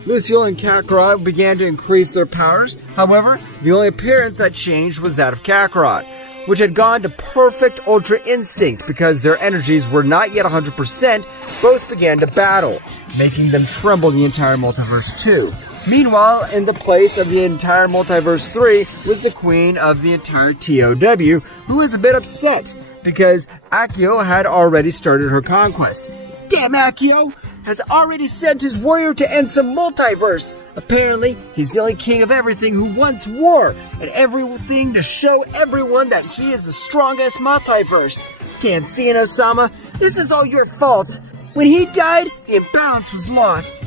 Lucille and Kakarot began to increase their powers. However, the only appearance that changed was that of Kakarot, which had gone to perfect Ultra Instinct because their energies were not yet 100%. Both began to battle, making them tremble the entire Multiverse 2. Meanwhile, in the place of the entire Multiverse 3 was the queen of the entire TOW, who was a bit upset because Akio had already started her conquest. Damn, Akio has already sent his warrior to end some multiverse. Apparently, he's the only king of everything who wants war and everything to show everyone that he is the strongest multiverse. Damn, Zeno-sama, this is all your fault. When he died, the imbalance was lost.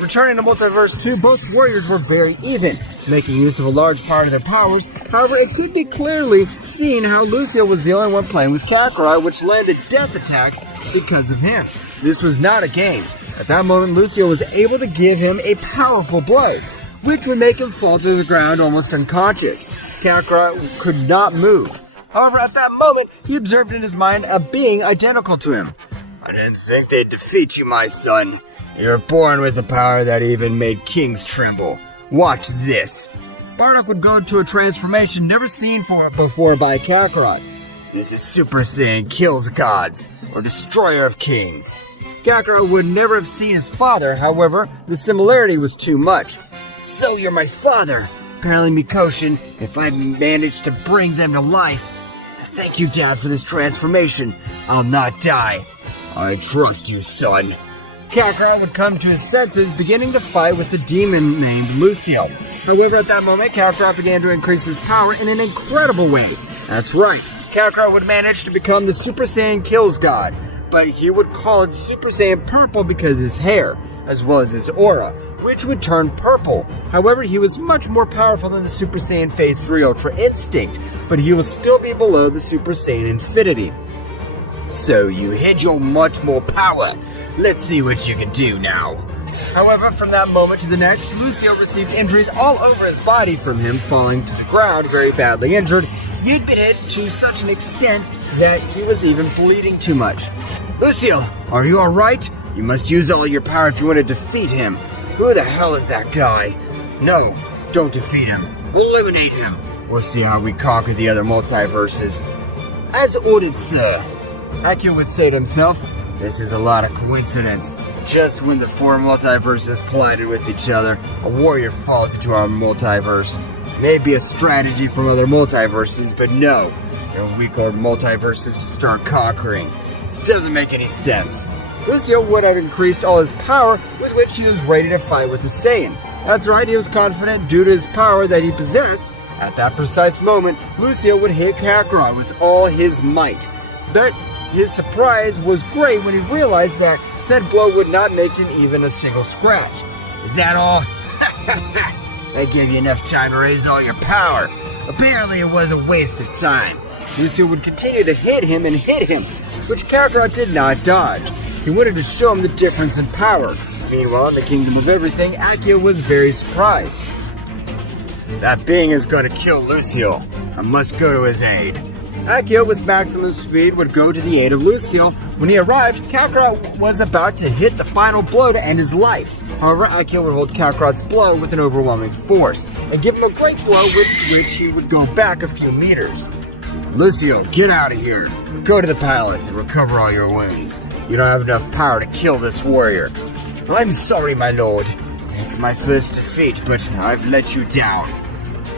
Returning to Multiverse 2, both warriors were very even, making use of a large part of their powers. However, it could be clearly seen how Lucio was the only one playing with Kakarot, which landed death attacks because of him. This was not a game. At that moment, Lucio was able to give him a powerful blow, which would make him fall to the ground almost unconscious. Kakarot could not move. However, at that moment, he observed in his mind a being identical to him. I didn't think they'd defeat you, my son. You're born with a power that even made kings tremble. Watch this. Bardock would go into a transformation never seen before by Kakarot. This is Super Saiyan kills gods, or destroyer of kings. Kakarot would never have seen his father, however, the similarity was too much. So you're my father. Apparently, Mikoshin, if I manage to bring them to life. Thank you, Dad, for this transformation. I'll not die. I trust you, son. Kakarot would come to his senses, beginning to fight with a demon named Lucio. However, at that moment, Kakarot began to increase his power in an incredible way. That's right, Kakarot would manage to become the Super Saiyan Kills God, but he would call it Super Saiyan Purple because his hair, as well as his aura, which would turn purple. However, he was much more powerful than the Super Saiyan Phase 3 Ultra Instinct, but he will still be below the Super Saiyan Infinity. So you hid your much more power. Let's see what you can do now. However, from that moment to the next, Lucio received injuries all over his body from him falling to the ground very badly injured. He had been hit to such an extent that he was even bleeding too much. Lucio, are you alright? You must use all your power if you want to defeat him. Who the hell is that guy? No, don't defeat him. Eliminate him. We'll see how we conquer the other multiverses. As ordered, sir. Akio would say to himself, this is a lot of coincidence. Just when the four multiverses collided with each other, a warrior falls into our multiverse. Maybe a strategy from other multiverses, but no. They're weaker multiverses to start conquering. This doesn't make any sense. Lucio would have increased all his power with which he was ready to fight with a Saiyan. That's right, he was confident due to his power that he possessed. At that precise moment, Lucio would hit Kakarot with all his might. But his surprise was great when he realized that said blow would not make him even a single scratch. Is that all? I gave you enough time to raise all your power. Apparently it was a waste of time. Lucio would continue to hit him, which Kakarot did not dodge. He wanted to show him the difference in power. Meanwhile, in the Kingdom of Everything, Akio was very surprised. That being is going to kill Lucio. I must go to his aid. Akio, with maximum speed, would go to the aid of Lucio. When he arrived, Kakarot was about to hit the final blow to end his life. However, Akio would hold Kakarot's blow with an overwhelming force, and give him a great blow with which he would go back a few meters. Lucio, get out of here. Go to the palace and recover all your wounds. You don't have enough power to kill this warrior. I'm sorry, my lord. It's my first defeat, but I've let you down.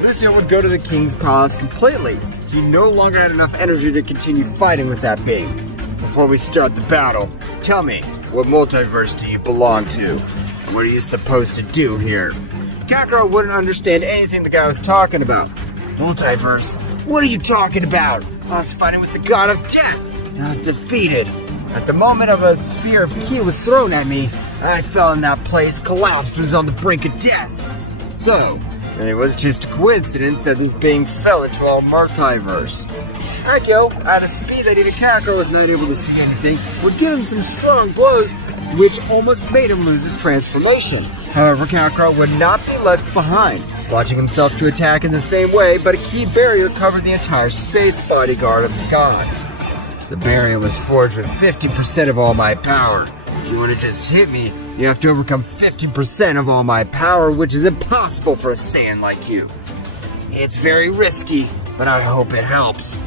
Lucio would go to the king's palace completely. He no longer had enough energy to continue fighting with that being. Before we start the battle, tell me, what multiverse do you belong to? And what are you supposed to do here? Kakarot wouldn't understand anything the guy was talking about. Multiverse? What are you talking about? I was fighting with the god of death, and I was defeated. At the moment a sphere of ki was thrown at me, I fell in that place, collapsed, and was on the brink of death. So, it was just a coincidence that this being fell into our multiverse. Akio, at a speed that even Kakarot was not able to see anything, would give him some strong blows, which almost made him lose his transformation. However, Kakarot would not be left behind, launching himself to attack in the same way, but a key barrier covered the entire space bodyguard of the god. The barrier was forged with 50% of all my power. If you want to just hit me, you have to overcome 50% of all my power, which is impossible for a Saiyan like you. It's very risky, but I hope it helps.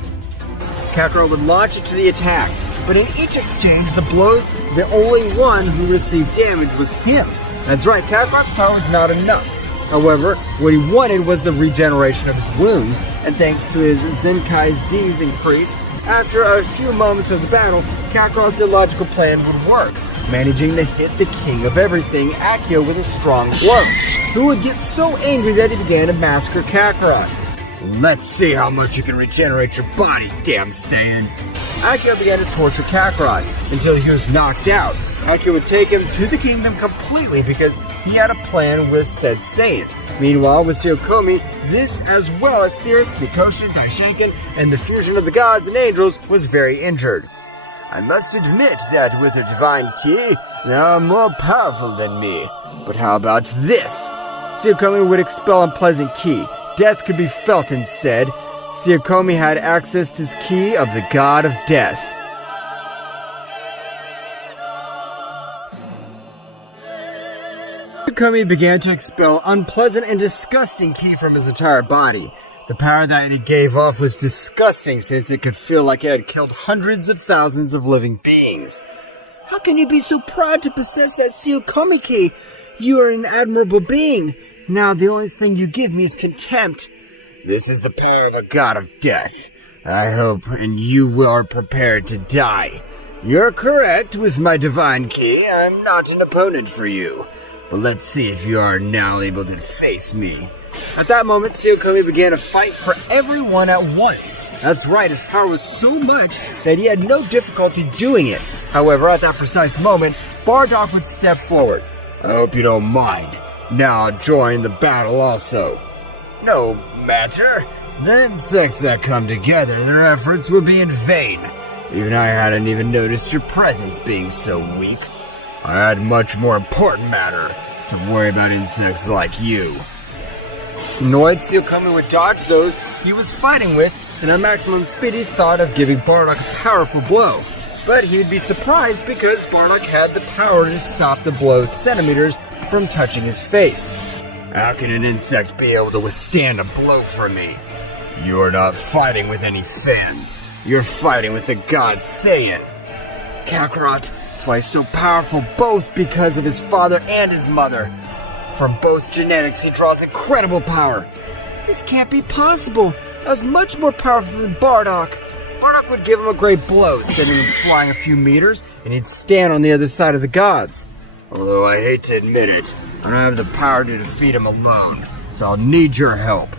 Kakarot would launch into the attack, but in each exchange, the blows, the only one who received damage was him. That's right, Kakarot's power was not enough. However, what he wanted was the regeneration of his wounds, and thanks to his Zenkai Z's increase, after a few moments of the battle, Kakarot's illogical plan would work, managing to hit the king of everything, Akio, with a strong blow, who would get so angry that he began to massacre Kakarot. Let's see how much you can regenerate your body, damn Saiyan. Akio began to torture Kakarot until he was knocked out. Akio would take him to the kingdom completely because he had a plan with said Saiyan. Meanwhile, with Sukomi, this as well as Cirrus, Mikoshin, Daishinkan, and the fusion of the gods and angels was very injured. I must admit that with a divine ki, they are more powerful than me. But how about this? Sukomi would expel unpleasant ki. Death could be felt instead. Sukomi had access to his key of the God of Death. Sukomi began to expel unpleasant and disgusting ki from his entire body. The power that he gave off was disgusting since it could feel like it had killed hundreds of thousands of living beings. How can you be so proud to possess that Sukomi ki? You are an admirable being. Now the only thing you give me is contempt. This is the power of a god of death. I hope and you are prepared to die. You're correct with my divine key. I'm not an opponent for you. But let's see if you are now able to face me. At that moment, Sukomi began to fight for everyone at once. That's right, his power was so much that he had no difficulty doing it. However, at that precise moment, Bardock would step forward. I hope you don't mind. Now I'll join the battle also. No matter. The insects that come together, their efforts would be in vain. Even I hadn't even noticed your presence being so weak. I had much more important matter to worry about insects like you. Annoyed, Sukomi would dodge those he was fighting with, and at maximum speed he thought of giving Bardock a powerful blow. But he would be surprised because Bardock had the power to stop the blow centimeters from touching his face. How can an insect be able to withstand a blow from me? You're not fighting with any fans. You're fighting with the god Saiyan. Kakarot, that's why he's so powerful, both because of his father and his mother. From both genetics, he draws incredible power. This can't be possible. I was much more powerful than Bardock. Bardock would give him a great blow, sending him flying a few meters, and he'd stand on the other side of the gods. Although I hate to admit it, I don't have the power to defeat him alone, so I'll need your help.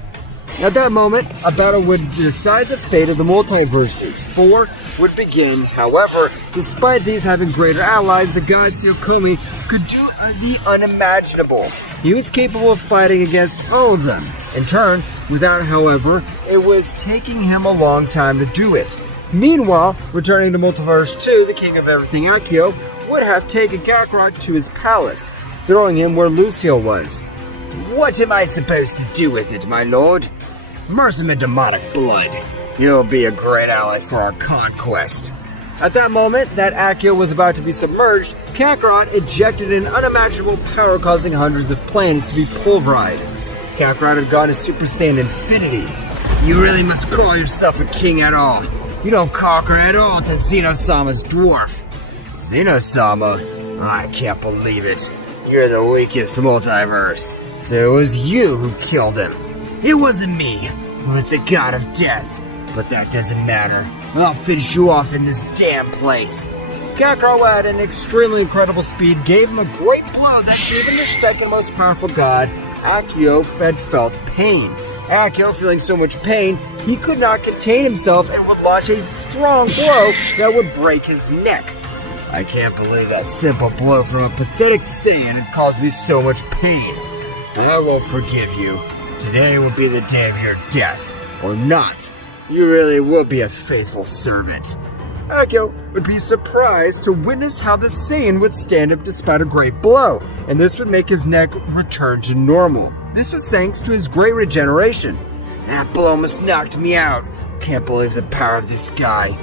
At that moment, a battle would decide the fate of the multiverses. 4 would begin. However, despite these having greater allies, the god Sukomi could do the unimaginable. He was capable of fighting against all of them. In turn, without, however, it was taking him a long time to do it. Meanwhile, returning to Multiverse 2, the king of everything Akio would have taken Kakarot to his palace, throwing him where Lucio was. What am I supposed to do with it, my lord? Immerse him in demonic blood. You'll be a great ally for our conquest. At that moment that Akio was about to be submerged, Kakarot ejected an unimaginable power causing hundreds of planes to be pulverized. Kakarot had gone to Super Saiyan Infinity. You really must call yourself a king at all. You don't conquer at all to Zeno-sama's dwarf. Zeno-sama? I can't believe it. You're the weakest multiverse. So it was you who killed him. It wasn't me. It was the god of death. But that doesn't matter. I'll finish you off in this damn place. Kakarot at an extremely incredible speed gave him a great blow that even the second most powerful god, Akio, had felt pain. Akio, feeling so much pain, he could not contain himself and would launch a strong blow that would break his neck. I can't believe that simple blow from a pathetic Saiyan had caused me so much pain. I will forgive you. Today will be the day of your death. Or not. You really will be a faithful servant. Akio would be surprised to witness how the Saiyan would stand up despite a great blow, and this would make his neck return to normal. This was thanks to his great regeneration. That blow almost knocked me out. Can't believe the power of this guy.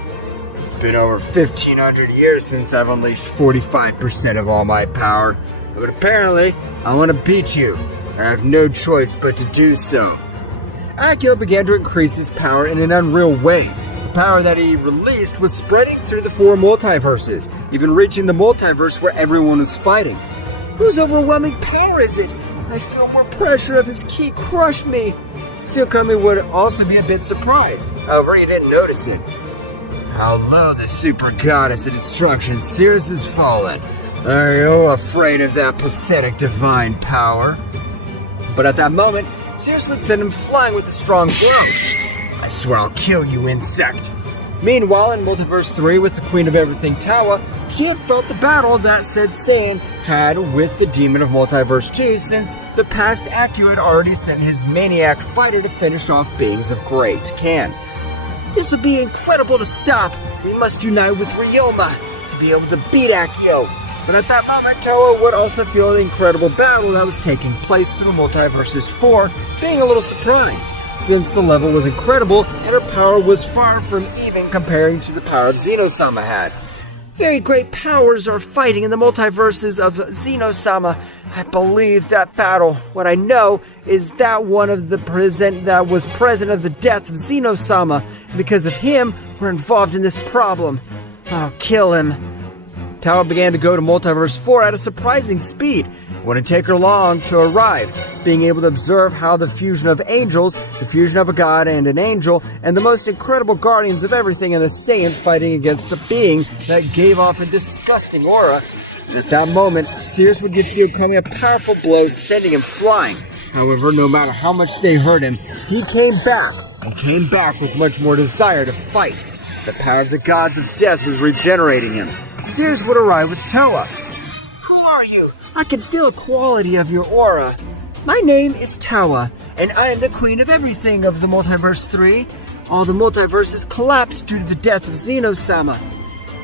It's been over 1,500 years since I've unleashed 45% of all my power. But apparently, I want to beat you. I have no choice but to do so. Akio began to increase his power in an unreal way. The power that he released was spreading through the 4 multiverses, even reaching the multiverse where everyone was fighting. Whose overwhelming power is it? I feel more pressure of his ki crush me. Sukomi would also be a bit surprised. However, he didn't notice it. How low the super goddess of destruction Cirrus has fallen. Are you afraid of that pathetic divine power? But at that moment, Cirrus would send him flying with a strong blow. I swear I'll kill you, insect. Meanwhile, in Multiverse 3 with the Queen of Everything Toa, she had felt the battle that said Saiyan had with the Demon of Multiverse 2 since the past Akio had already sent his maniac fighter to finish off beings of great can. This would be incredible to stop. We must unite with Riyoma to be able to beat Akio. But at that moment, Toa would also feel the incredible battle that was taking place through Multiverses 4, being a little surprised. since the level was incredible and her power was far from even comparing to the power of Zeno-sama had. Very great powers are fighting in the multiverses of Zeno-sama. I believe that battle. What I know is that one of the that was present of the death of Zeno-sama. Because of him, we're involved in this problem. I'll kill him. Toa began to go to Multiverse 4 at a surprising speed. It wouldn't take her long to arrive, being able to observe how the fusion of angels, the fusion of a god and an angel, and the most incredible guardians of everything and the Saiyan fighting against a being that gave off a disgusting aura. And at that moment, Cirrus would give Sukomi a powerful blow, sending him flying. However, no matter how much they hurt him, he came back, and came back with much more desire to fight. The power of the gods of death was regenerating him. Cirrus would arrive with Toa. Who are you? I can feel a quality of your aura. My name is Toa, and I am the queen of everything of the Multiverse 3. All the multiverses collapsed due to the death of Zeno-sama.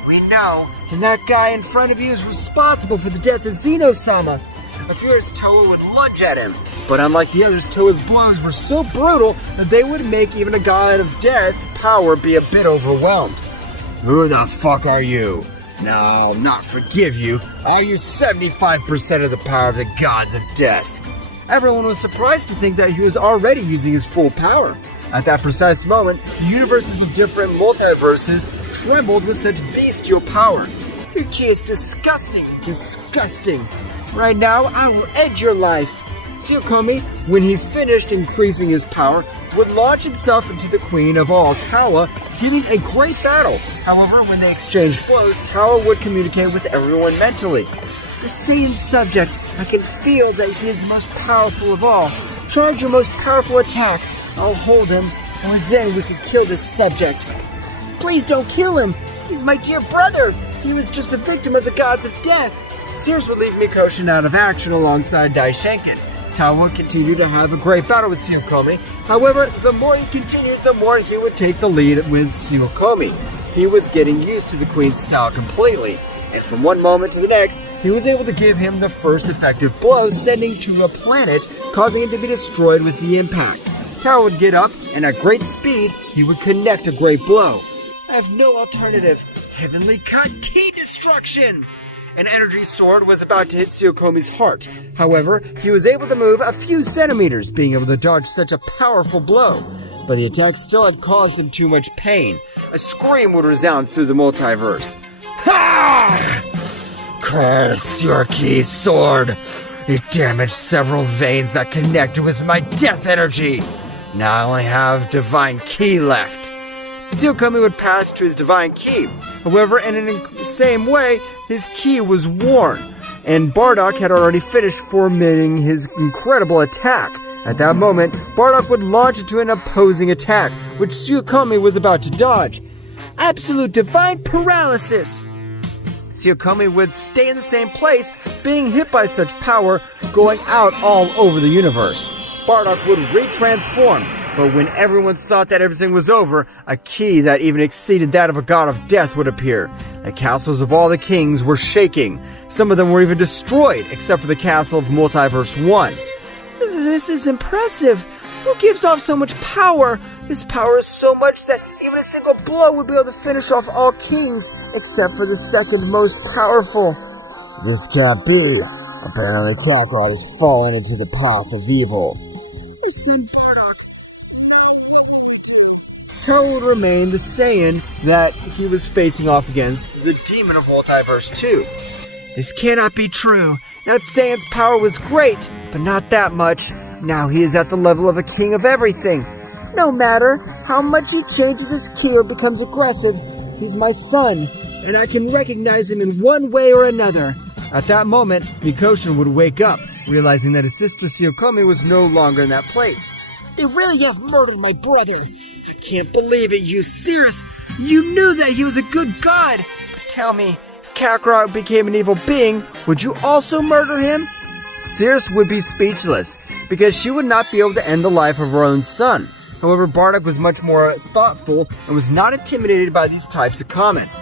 We know, and that guy in front of you is responsible for the death of Zeno-sama. A furious Toa would lunge at him, but unlike the others, Toa's blows were so brutal that they would make even a god of death power be a bit overwhelmed. Who the fuck are you? No, I'll not forgive you. I'll use 75% of the power of the gods of death. Everyone was surprised to think that he was already using his full power. At that precise moment, the universes of different multiverses trembled with such bestial power. Your key is disgusting, disgusting. Right now, I will end your life. Sukomi, when he finished increasing his power, would launch himself into the queen of all, Toa, giving a great battle. However, when they exchanged blows, Toa would communicate with everyone mentally. The Saiyan subject, I can feel that he is the most powerful of all. Charge your most powerful attack. I'll hold him, and then we can kill this subject. Please don't kill him. He's my dear brother. He was just a victim of the gods of death. Cirrus would leave Mikoshin out of action alongside Daishenkin. Toa would continue to have a great battle with Sukomi. However, the more he continued, the more he would take the lead with Sukomi. He was getting used to the queen's style completely, and from one moment to the next, he was able to give him the first effective blow, sending to a planet, causing it to be destroyed with the impact. Toa would get up, and at great speed, he would connect a great blow. I have no alternative. Heavenly Cut Key Destruction! An energy sword was about to hit Sukomi's heart. However, he was able to move a few centimeters, being able to dodge such a powerful blow. But the attack still had caused him too much pain. A scream would resound through the multiverse. Ha! Curse your key sword! It damaged several veins that connected with my death energy. Now I only have Divine Key left. Sukomi would pass to his Divine Key. However, in the same way, his key was worn, and Bardock had already finished forming his incredible attack. At that moment, Bardock would launch into an opposing attack, which Sukomi was about to dodge. Absolute Divine Paralysis! Sukomi would stay in the same place, being hit by such power, going out all over the universe. Bardock would retransform, but when everyone thought that everything was over, a key that even exceeded that of a god of death would appear. The castles of all the kings were shaking. Some of them were even destroyed, except for the castle of Multiverse 1. This is impressive. Who gives off so much power? This power is so much that even a single blow would be able to finish off all kings, except for the second most powerful. This can't be. Apparently Kakarot has fallen into the path of evil. Toa would remain the Saiyan that he was facing off against, the demon of Multiverse 2. This cannot be true. That Saiyan's power was great, but not that much. Now he is at the level of a king of everything. No matter how much he changes his ki or becomes aggressive, he's my son, and I can recognize him in one way or another. At that moment, Mikoshin would wake up, realizing that his sister Sukomi was no longer in that place. They really have murdered my brother. I can't believe it, you Cirrus. You knew that he was a good god. But tell me, if Kakarot became an evil being, would you also murder him? Cirrus would be speechless, because she would not be able to end the life of her own son. However, Bardock was much more thoughtful and was not intimidated by these types of comments.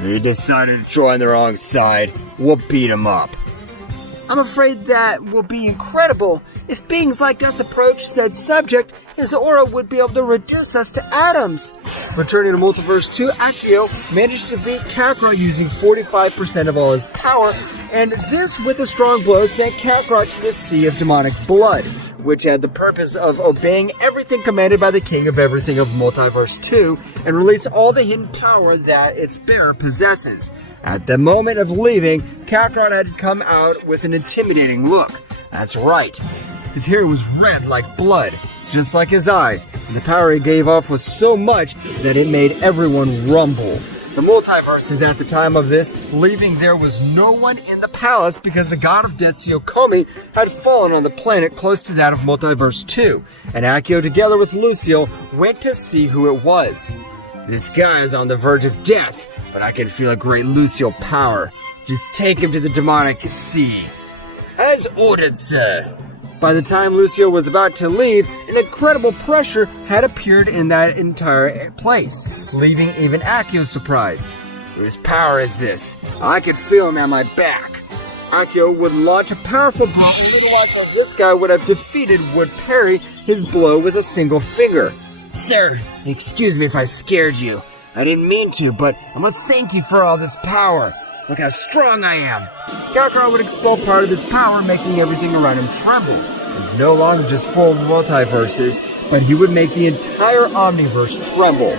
He decided to join the wrong side. We'll beat him up. I'm afraid that will be incredible. If beings like us approach said subject, his aura would be able to reduce us to atoms. Returning to Multiverse 2, Akio managed to defeat Kakarot using 45% of all his power, and this with a strong blow sent Kakarot to the Sea of Demonic Blood, which had the purpose of obeying everything commanded by the King of Everything of Multiverse 2 and release all the hidden power that its bearer possesses. At the moment of leaving, Kakarot had come out with an intimidating look. That's right. His hair was red like blood, just like his eyes, and the power he gave off was so much that it made everyone rumble. The multiverses at the time of this, leaving there was no one in the palace because the god of death Sukomi had fallen on the planet close to that of Multiverse 2, and Akio together with Lucio went to see who it was. This guy is on the verge of death, but I can feel a great Lucio power. Just take him to the demonic sea. As ordered, sir. By the time Lucio was about to leave, an incredible pressure had appeared in that entire place, leaving even Akio surprised. Whose power is this? I could feel him at my back. Akio would launch a powerful blow, and little watch as this guy would have would parry his blow with a single finger. Sir, excuse me if I scared you. I didn't mean to, but I must thank you for all this power. Look how strong I am. Kakarot would expel part of his power, making everything around him tremble. It was no longer just full of multiverses, but he would make the entire Omniverse tremble.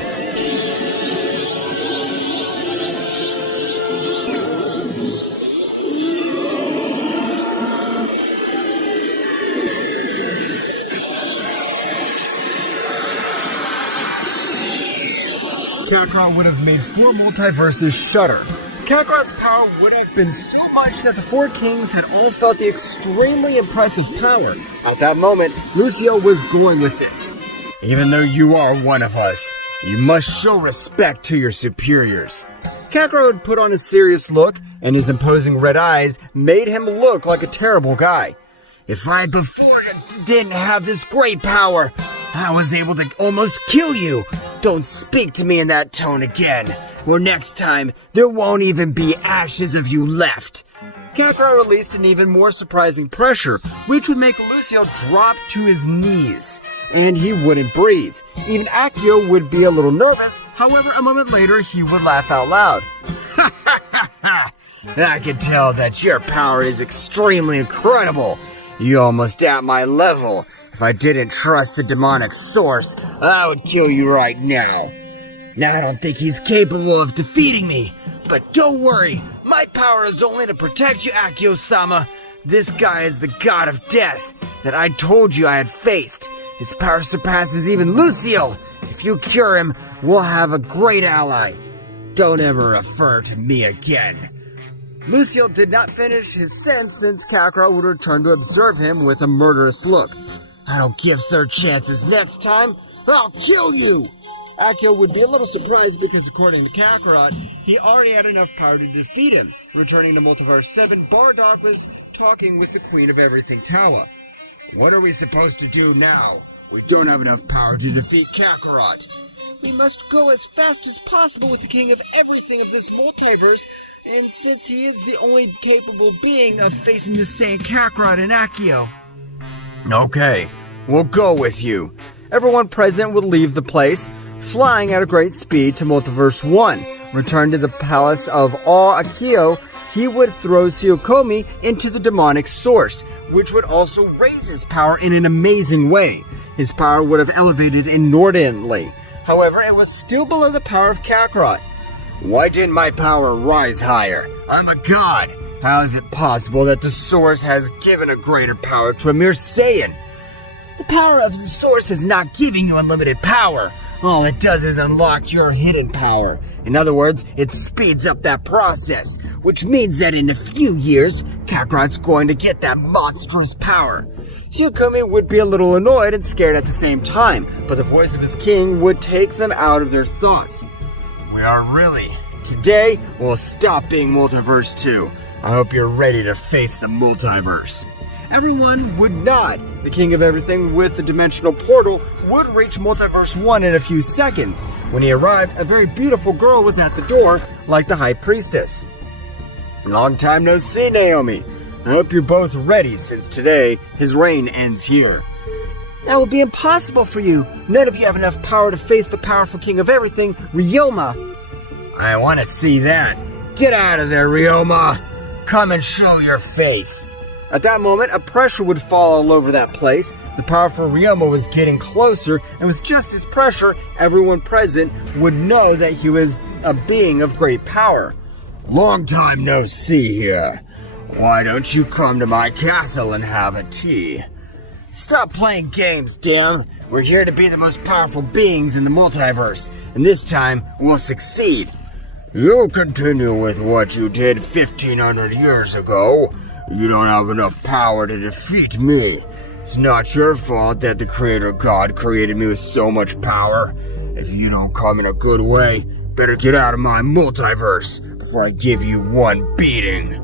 Kakarot would have made 4 multiverses shudder. Kakarot's power would have been so much that the 4 kings had all felt the extremely impressive power. At that moment, Lucio was going with this. Even though you are one of us, you must show respect to your superiors. Kakarot would put on a serious look, and his imposing red eyes made him look like a terrible guy. If I before didn't have this great power, I was able to almost kill you. Don't speak to me in that tone again, or next time, there won't even be ashes of you left. Kakarot released an even more surprising pressure, which would make Lucio drop to his knees, and he wouldn't breathe. Even Akio would be a little nervous, however, a moment later, he would laugh out loud. Ha ha ha ha! I can tell that your power is extremely incredible. You're almost at my level. If I didn't trust the demonic source, I would kill you right now. Now I don't think he's capable of defeating me, but don't worry, my power is only to protect you, Akio-sama. This guy is the god of death that I told you I had faced. His power surpasses even Lucio. If you cure him, we'll have a great ally. Don't ever refer to me again. Lucio did not finish his sentence since Kakarot would return to observe him with a murderous look. I don't give third chances next time. I'll kill you! Akio would be a little surprised because according to Kakarot, he already had enough power to defeat him. Returning to Multiverse 7, Bardock was talking with the Queen of Everything, Toa. What are we supposed to do now? We don't have enough power to defeat Kakarot. We must go as fast as possible with the King of Everything of this multiverse, and since he is the only capable being of facing the Saiyan Kakarot and Akio. Okay, we'll go with you. Everyone present would leave the place, flying at a great speed to Multiverse 1. Return to the palace of all Akio, he would throw Sukomi into the demonic source, which would also raise his power in an amazing way. His power would have elevated inordinately. However, it was still below the power of Kakarot. Why didn't my power rise higher? I'm a god. How is it possible that the source has given a greater power to a mere Saiyan? The power of the source is not giving you unlimited power. All it does is unlock your hidden power. In other words, it speeds up that process, which means that in a few years, Kakarot's going to get that monstrous power. Sukomi would be a little annoyed and scared at the same time, but the voice of his king would take them out of their thoughts. We are really. Today, we'll stop being Multiverse 2. I hope you're ready to face the multiverse. Everyone would nod. The King of Everything with the dimensional portal would reach Multiverse 1 in a few seconds. When he arrived, a very beautiful girl was at the door, like the High Priestess. Long time no see, Naomi. I hope you're both ready, since today his reign ends here. That will be impossible for you. None of you have enough power to face the powerful king of everything, Riyoma. I want to see that. Get out of there, Riyoma. Come and show your face. At that moment, a pressure would fall all over that place. The powerful Riyoma was getting closer, and with just his pressure, everyone present would know that he was a being of great power. Long time no see here. Why don't you come to my castle and have a tea? Stop playing games, damn. We're here to be the most powerful beings in the multiverse, and this time we'll succeed. You continue with what you did 1,500 years ago. You don't have enough power to defeat me. It's not your fault that the Creator God created me with so much power. If you don't come in a good way, better get out of my multiverse before I give you one beating.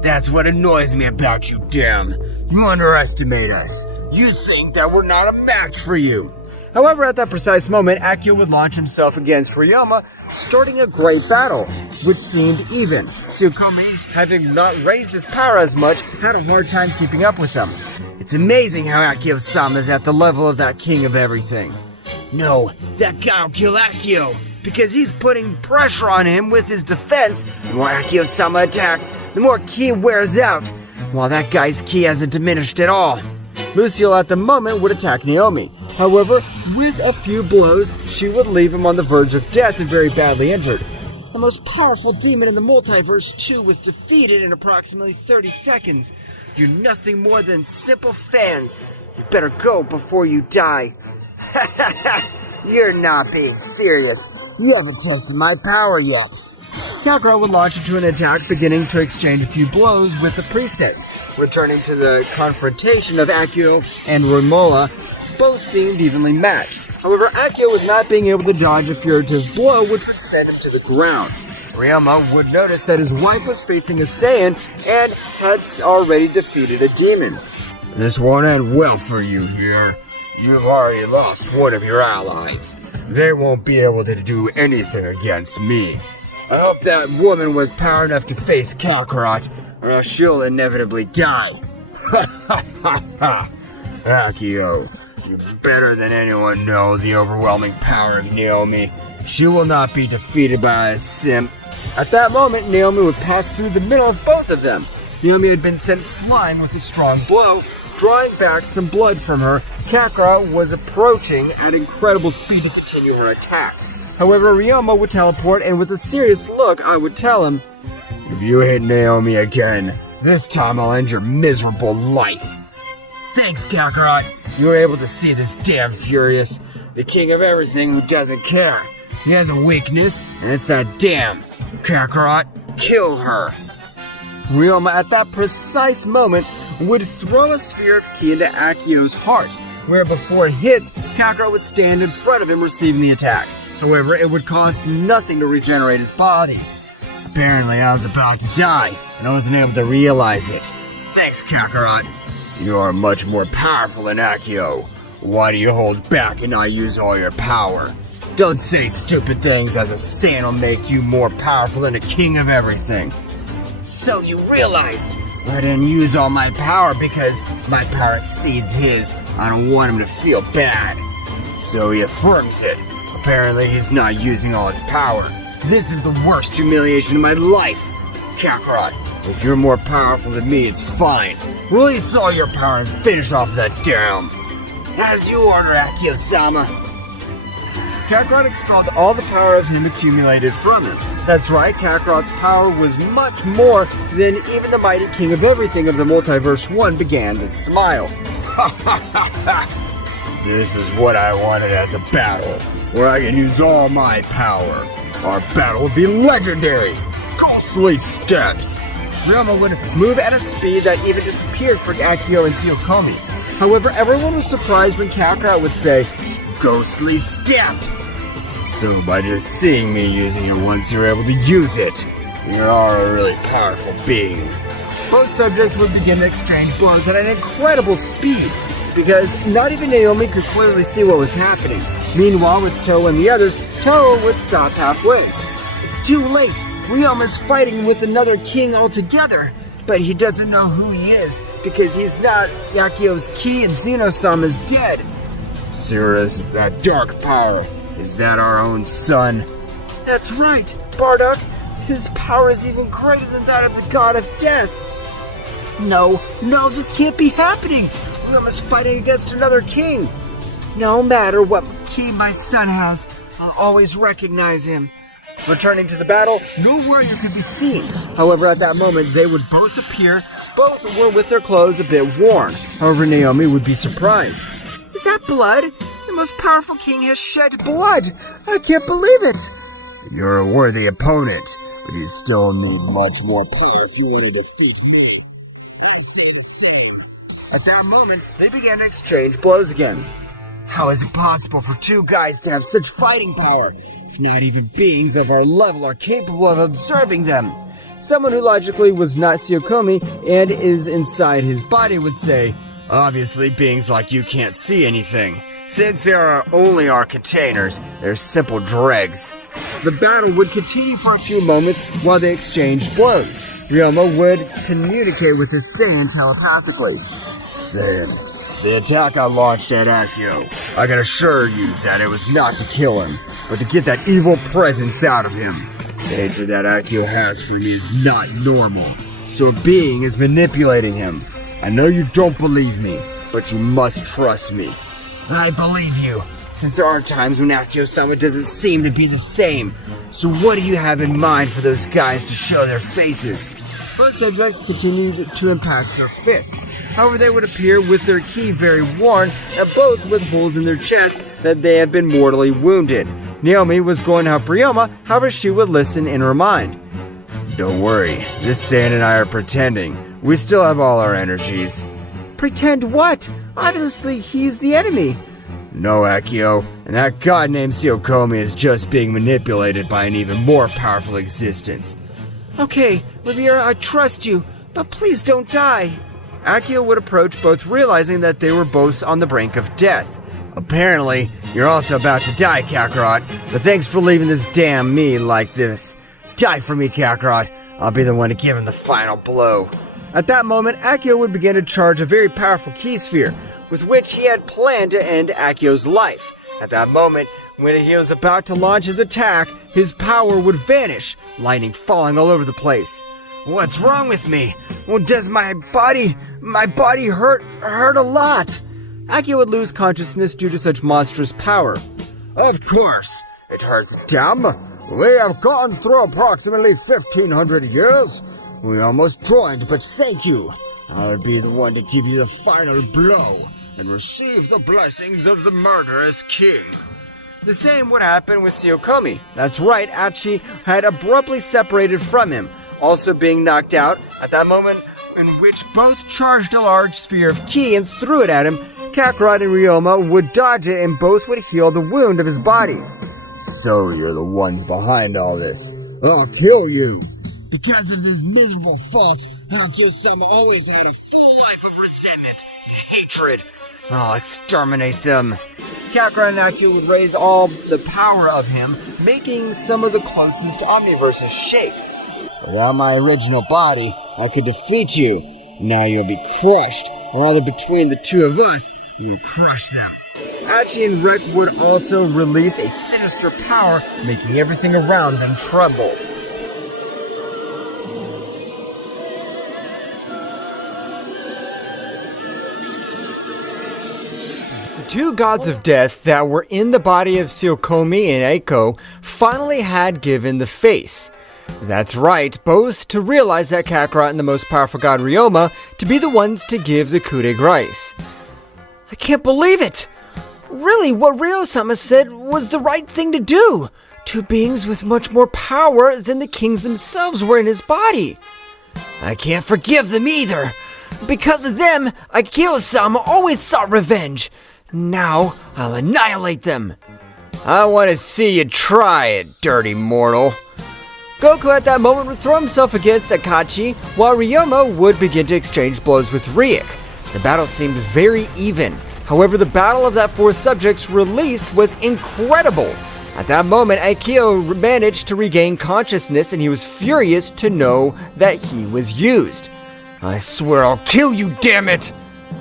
That's what annoys me about you, damn. You underestimate us. You think that we're not a match for you. However, at that precise moment, Akio would launch himself against Riyoma, starting a great battle, which seemed even. Sukomi, having not raised his power as much, had a hard time keeping up with them. It's amazing how Akio-sama is at the level of that king of everything. No, that guy will kill Akio, because he's putting pressure on him with his defense. The more Akio-sama attacks, the more ki wears out, while that guy's ki hasn't diminished at all. Lucille at the moment would attack Naomi. However, with a few blows, she would leave him on the verge of death and very badly injured. The most powerful demon in the multiverse, too, was defeated in approximately 30 seconds. You're nothing more than simple fans. You better go before you die. You're not being serious. You haven't tested my power yet. Kakarot would launch into an attack, beginning to exchange a few blows with the priestess. Returning to the confrontation of Akio and Riyoma, both seemed evenly matched. However, Akio was not being able to dodge a furtive blow which would send him to the ground. Riyoma would notice that his wife was facing a Saiyan and had already defeated a demon. This won't end well for you here. You've already lost one of your allies. They won't be able to do anything against me. I hope that woman was power enough to face Kakarot, or else she'll inevitably die. Ha ha ha ha! Akio, you better than anyone know the overwhelming power of Naomi. She will not be defeated by a simp. At that moment, Naomi would pass through the middle of both of them. Naomi had been sent flying with a strong blow, drawing back some blood from her. Kakarot was approaching at incredible speed to continue her attack. However, Riyoma would teleport, and with a serious look, I would tell him, if you hit Naomi again, this time I'll end your miserable life. Thanks, Kakarot. You were able to see this damn Furious, the king of everything who doesn't care. He has a weakness, and it's that damn Kakarot. Kill her. Riyoma, at that precise moment, would throw a sphere of ki into Akio's heart, where before it hits, Kakarot would stand in front of him receiving the attack. However, it would cost nothing to regenerate his body. Apparently, I was about to die, and I wasn't able to realize it. Thanks, Kakarot. You are much more powerful than Akio. Why do you hold back and not use all your power? Don't say stupid things, as a Saiyan will make you more powerful than a king of everything. So you realized I didn't use all my power because if my power exceeds his, I don't want him to feel bad. So he affirms it. Apparently he's not using all his power. This is the worst humiliation of my life. Kakarot, if you're more powerful than me, it's fine. Release all your power and finish off that damn. As you order, Akio-sama. Kakarot expelled all the power of him accumulated from him. That's right, Kakarot's power was much more than even the mighty king of everything of the Multiverse 1 began to smile. Ha ha ha ha! This is what I wanted as a battle, where I can use all my power. Our battle will be legendary! Ghostly steps! Riyoma would move at a speed that even disappeared for Akio and Sukomi. However, everyone was surprised when Kakarot would say, ghostly steps! So by just seeing me using it once, you're able to use it. You are a really powerful being. Both subjects would begin to exchange blows at an incredible speed, because not even Naomi could clearly see what was happening. Meanwhile, with Toa and the others, Toa would stop halfway. It's too late. Ryoma's fighting with another king altogether. but he doesn't know who he is because he's not Yakio's ki and Zeno-sama's dead. Cirrus, that dark power, is that our own son? That's right, Bardock. His power is even greater than that of the god of death. No, this can't be happening. Ryoma's fighting against another king. No matter what ki my son has, I'll always recognize him. Returning to the battle, no warrior could be seen. However, at that moment, they would both appear. Both were with their clothes a bit worn. However, Naomi would be surprised. Is that blood? The most powerful king has shed blood. I can't believe it. You're a worthy opponent, but you still need much more power if you want to defeat me. I say the same. At that moment, they began to exchange blows again. How is it possible for two guys to have such fighting power, if not even beings of our level are capable of observing them? Someone who logically was not Sukomi and is inside his body would say, obviously beings like you can't see anything. Since they are only our containers, they're simple dregs. The battle would continue for a few moments while they exchanged blows. Riyoma would communicate with his Saiyan telepathically. Saiyan, the attack I launched at Akio, I can assure you that it was not to kill him, but to get that evil presence out of him. The hatred that Akio has for me is not normal, so a being is manipulating him. I know you don't believe me, but you must trust me. I believe you, since there are times when Akio-sama doesn't seem to be the same. So what do you have in mind for those guys to show their faces? Both subjects continued to impact their fists. However, they would appear with their ki very worn, and both with holes in their chest that they had been mortally wounded. Naomi was going to help Riyoma, however she would listen in her mind. Don't worry, this Saiyan and I are pretending. We still have all our energies. Pretend what? Obviously, he's the enemy. No, Akio, and that god named Sukomi is just being manipulated by an even more powerful existence. Okay, Rivera, I trust you, but please don't die. Akio would approach, both realizing that they were both on the brink of death. Apparently, you're also about to die, Kakarot, but thanks for leaving this damn me like this. Die for me, Kakarot. I'll be the one to give him the final blow. At that moment, Akio would begin to charge a very powerful ki sphere, with which he had planned to end Akio's life. At that moment, when he was about to launch his attack, his power would vanish, lightning falling all over the place. What's wrong with me? Well, does my body hurt a lot? Akio would lose consciousness due to such monstrous power. Of course, it hurts, damn. We have gone through approximately 1,500 years. We almost joined, but thank you. I'll be the one to give you the final blow and receive the blessings of the murderous king. The same would happen with Sukomi. That's right, Achi had abruptly separated from him, also being knocked out. At that moment, in which both charged a large sphere of ki and threw it at him, Kakarot and Riyoma would dodge it and both would heal the wound of his body. So you're the ones behind all this. I'll kill you. Because of this miserable fault, Akio-sama always had a full life of resentment and hatred. I'll exterminate them. Kakarot and Akio would raise all the power of him, making some of the closest omniverses shake. Without my original body, I could defeat you. Now you'll be crushed, or rather between the two of us, we would crush them. Achi and Rake would also release a sinister power, making everything around them tremble. Two gods of death that were in the body of Sukomi and Aiko finally had given the face. That's right, both to realize that Kakarot and the most powerful god Riyoma to be the ones to give the coup de grace. I can't believe it! Really, what Ryo-sama said was the right thing to do! Two beings with much more power than the kings themselves were in his body. I can't forgive them either! Because of them, Akio-sama always sought revenge. Now, I'll annihilate them. I want to see you try it, dirty mortal. Goku at that moment would throw himself against Akachi, while Riyoma would begin to exchange blows with Rake. The battle seemed very even. However, the battle of that four subjects released was incredible. At that moment, Akio managed to regain consciousness and he was furious to know that he was used. I swear I'll kill you, damn it!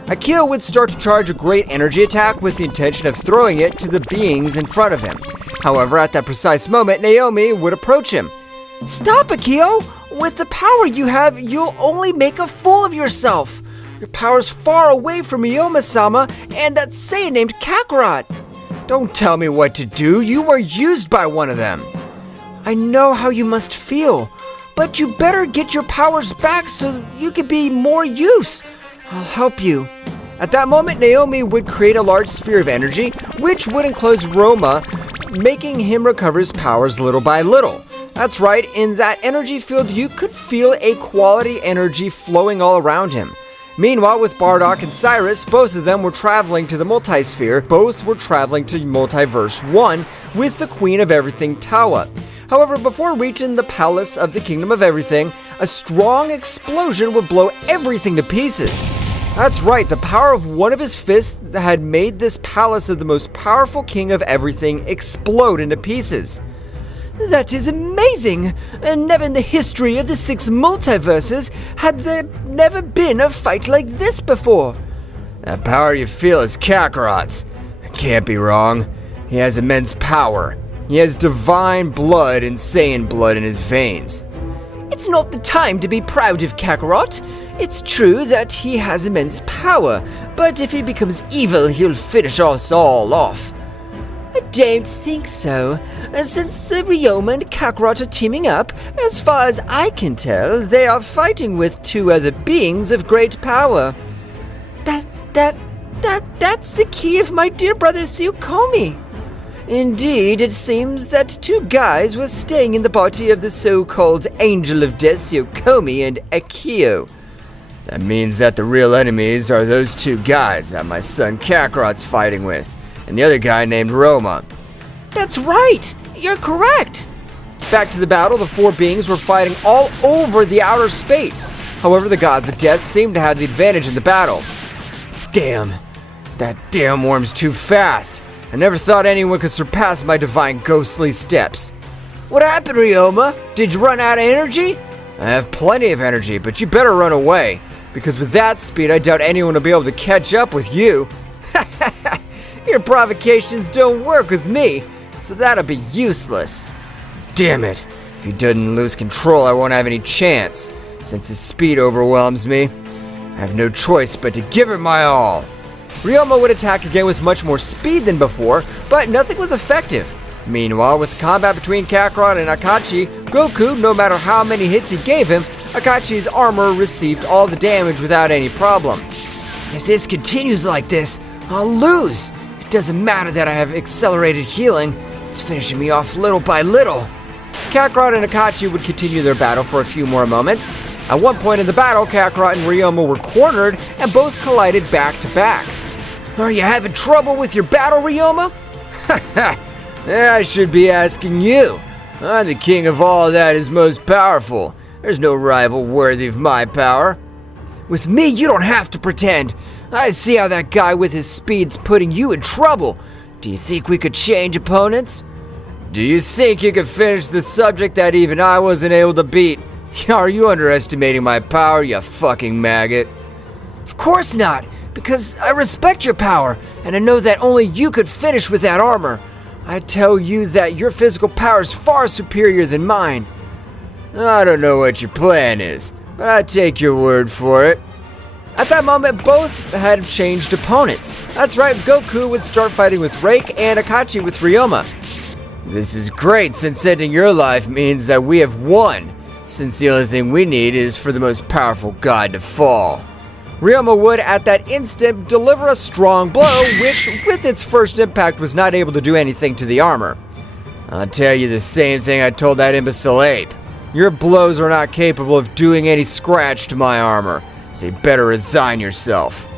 Akira would start to charge a great energy attack with the intention of throwing it to the beings in front of him. However, at that precise moment, Naomi would approach him. Stop, Akio! With the power you have, you'll only make a fool of yourself. Your power's far away from Riyoma-sama and that Saiyan named Kakarot. Don't tell me what to do, you were used by one of them. I know how you must feel, but you better get your powers back so you can be more use. I'll help you. At that moment, Naomi would create a large sphere of energy, which would enclose Roma, making him recover his powers little by little. That's right, in that energy field, you could feel a quality energy flowing all around him. Meanwhile, with Bardock and Cyrus, both of them were traveling to the multisphere. Both were traveling to Multiverse 1 with the Queen of Everything, Toa. However, before reaching the Palace of the Kingdom of Everything, a strong explosion would blow everything to pieces. That's right, the power of one of his fists had made this palace of the most powerful king of everything explode into pieces. That is amazing! Never in the history of the 6 multiverses had there never been a fight like this before. That power you feel is Kakarot's. I can't be wrong. He has immense power. He has divine blood and Saiyan blood in his veins. It's not the time to be proud of Kakarot. It's true that he has immense power, but if he becomes evil, he'll finish us all off. I don't think so. Since the Riyoma and Kakarot are teaming up, as far as I can tell, they are fighting with 2 other beings of great power. That's the key of my dear brother Sukomi. Indeed, it seems that 2 guys were staying in the body of the so-called Angel of Death, Sukomi and Akio. That means that the real enemies are those 2 guys that my son Kakarot's fighting with, and the other guy named Roma. That's right! You're correct! Back to the battle, the 4 beings were fighting all over the outer space. However, the gods of death seemed to have the advantage in the battle. Damn, that damn worm's too fast. I never thought anyone could surpass my divine ghostly steps. What happened, Riyoma? Did you run out of energy? I have plenty of energy, but you better run away, because with that speed, I doubt anyone will be able to catch up with you. Your provocations don't work with me, so that'll be useless. Damn it. If he doesn't lose control, I won't have any chance. Since his speed overwhelms me, I have no choice but to give it my all. Riyoma would attack again with much more speed than before, but nothing was effective. Meanwhile, with the combat between Kakarot and Akachi, Goku, no matter how many hits he gave him, Akachi's armor received all the damage without any problem. If this continues like this, I'll lose. It doesn't matter that I have accelerated healing. It's finishing me off little by little. Kakarot and Akachi would continue their battle for a few more moments. At one point in the battle, Kakarot and Riyoma were cornered and both collided back to back. Are you having trouble with your battle, Riyoma? I should be asking you. I'm the king of all that is most powerful. There's no rival worthy of my power. With me, you don't have to pretend. I see how that guy with his speed's putting you in trouble. Do you think we could change opponents? Do you think you could finish the subject that even I wasn't able to beat? Are you underestimating my power, you fucking maggot? Of course not, because I respect your power, and I know that only you could finish with that armor. I tell you that your physical power is far superior than mine. I don't know what your plan is, but I take your word for it. At that moment, both had changed opponents. That's right, Goku would start fighting with Rake and Akachi with Riyoma. This is great, since ending your life means that we have won, since the only thing we need is for the most powerful god to fall. Riyoma would, at that instant, deliver a strong blow, which, with its first impact, was not able to do anything to the armor. I'll tell you the same thing I told that imbecile ape. Your blows are not capable of doing any scratch to my armor, so you better resign yourself.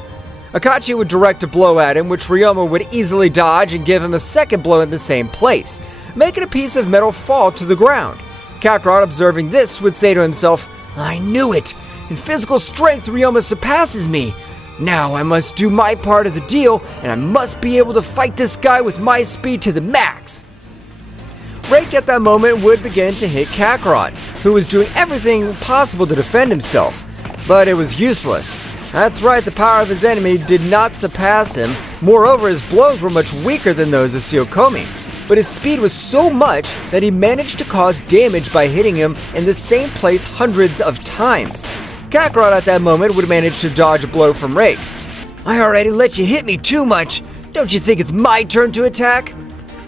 Akachi would direct a blow at him, which Riyoma would easily dodge and give him a second blow in the same place, making a piece of metal fall to the ground. Kakarot, observing this, would say to himself, I knew it! In physical strength, Riyoma surpasses me. Now I must do my part of the deal, and I must be able to fight this guy with my speed to the max. Rake at that moment would begin to hit Kakarot, who was doing everything possible to defend himself. but it was useless. That's right, the power of his enemy did not surpass him. Moreover, his blows were much weaker than those of Sukomi, but his speed was so much that he managed to cause damage by hitting him in the same place hundreds of times. Kakarot at that moment would manage to dodge a blow from Rake. I already let you hit me too much. Don't you think it's my turn to attack?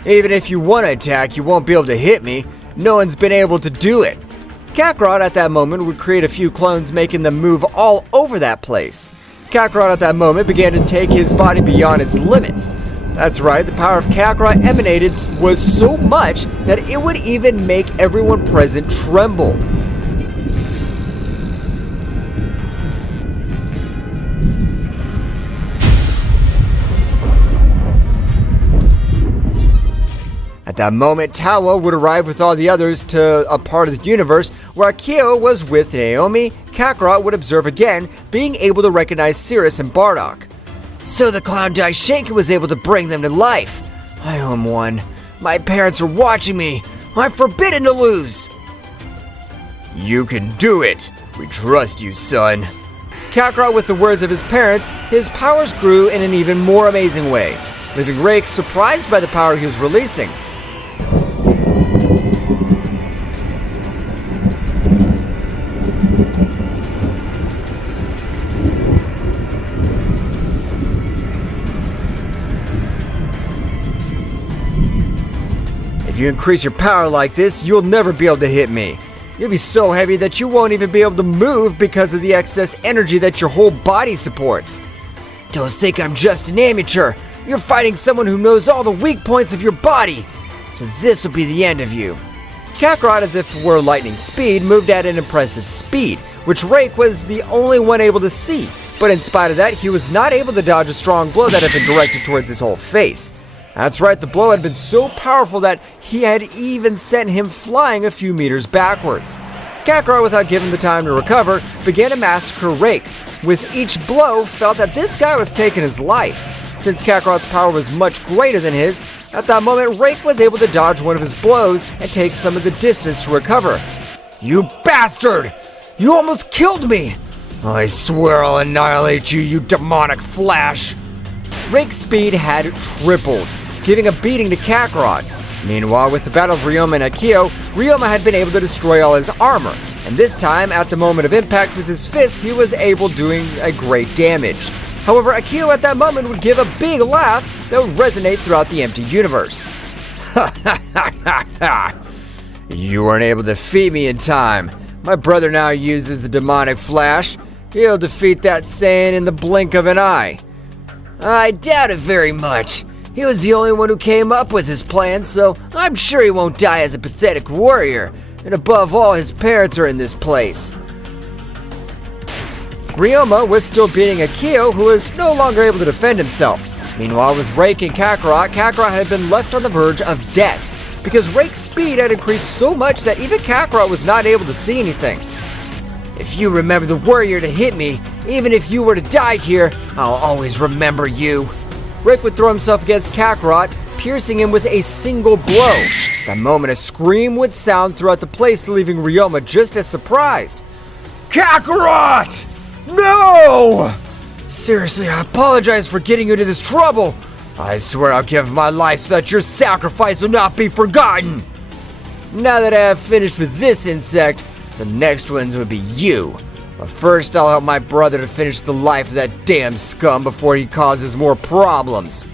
Even if you want to attack, you won't be able to hit me. No one's been able to do it. Kakarot at that moment would create a few clones, making them move all over that place. Kakarot at that moment began to take his body beyond its limits. That's right, the power of Kakarot emanated was so much that it would even make everyone present tremble. At that moment, Toa would arrive with all the others to a part of the universe where Aio was with Naomi. Kakarot would observe again, being able to recognize Cirrus and Bardock. So the clown Daishinki was able to bring them to life. I owe him one. My parents are watching me. I'm forbidden to lose. You can do it. We trust you, son. Kakarot, with the words of his parents, his powers grew in an even more amazing way, leaving Rake surprised by the power he was releasing. If you increase your power like this, you'll never be able to hit me. You'll be so heavy that you won't even be able to move because of the excess energy that your whole body supports. Don't think I'm just an amateur. You're fighting someone who knows all the weak points of your body. So this will be the end of you. Kakarot, as if it were lightning speed, moved at an impressive speed, which Rake was the only one able to see. But in spite of that, he was not able to dodge a strong blow that had been directed towards his whole face. That's right, the blow had been so powerful that he had even sent him flying a few meters backwards. Kakarot, without giving the time to recover, began to massacre Rake. With each blow, felt that this guy was taking his life. Since Kakarot's power was much greater than his, at that moment Rake was able to dodge one of his blows and take some of the distance to recover. You bastard! You almost killed me! I swear I'll annihilate you, you demonic flash! Rake's speed had tripled, giving a beating to Kakarot. Meanwhile, with the battle of Riyoma and Aio, Riyoma had been able to destroy all his armor, and this time, at the moment of impact with his fists, he was able doing a great damage. However, Aio at that moment would give a big laugh that would resonate throughout the empty universe. Ha ha ha ha ha! You weren't able to defeat me in time. My brother now uses the demonic flash. He'll defeat that Saiyan in the blink of an eye. I doubt it very much. He was the only one who came up with his plan, so I'm sure he won't die as a pathetic warrior. And above all, his parents are in this place. Riyoma was still beating Aio, who was no longer able to defend himself. Meanwhile, with Rake and Kakarot, Kakarot had been left on the verge of death, because Rake's speed had increased so much that even Kakarot was not able to see anything. If you remember the warrior to hit me, even if you were to die here, I'll always remember you. Rake would throw himself against Kakarot, piercing him with a single blow. The moment a scream would sound throughout the place, leaving Riyoma just as surprised. Kakarot! No! Seriously, I apologize for getting you into this trouble. I swear I'll give my life so that your sacrifice will not be forgotten. Now that I have finished with this insect, the next ones would be you. But first, I'll help my brother to finish the life of that damn scum before he causes more problems.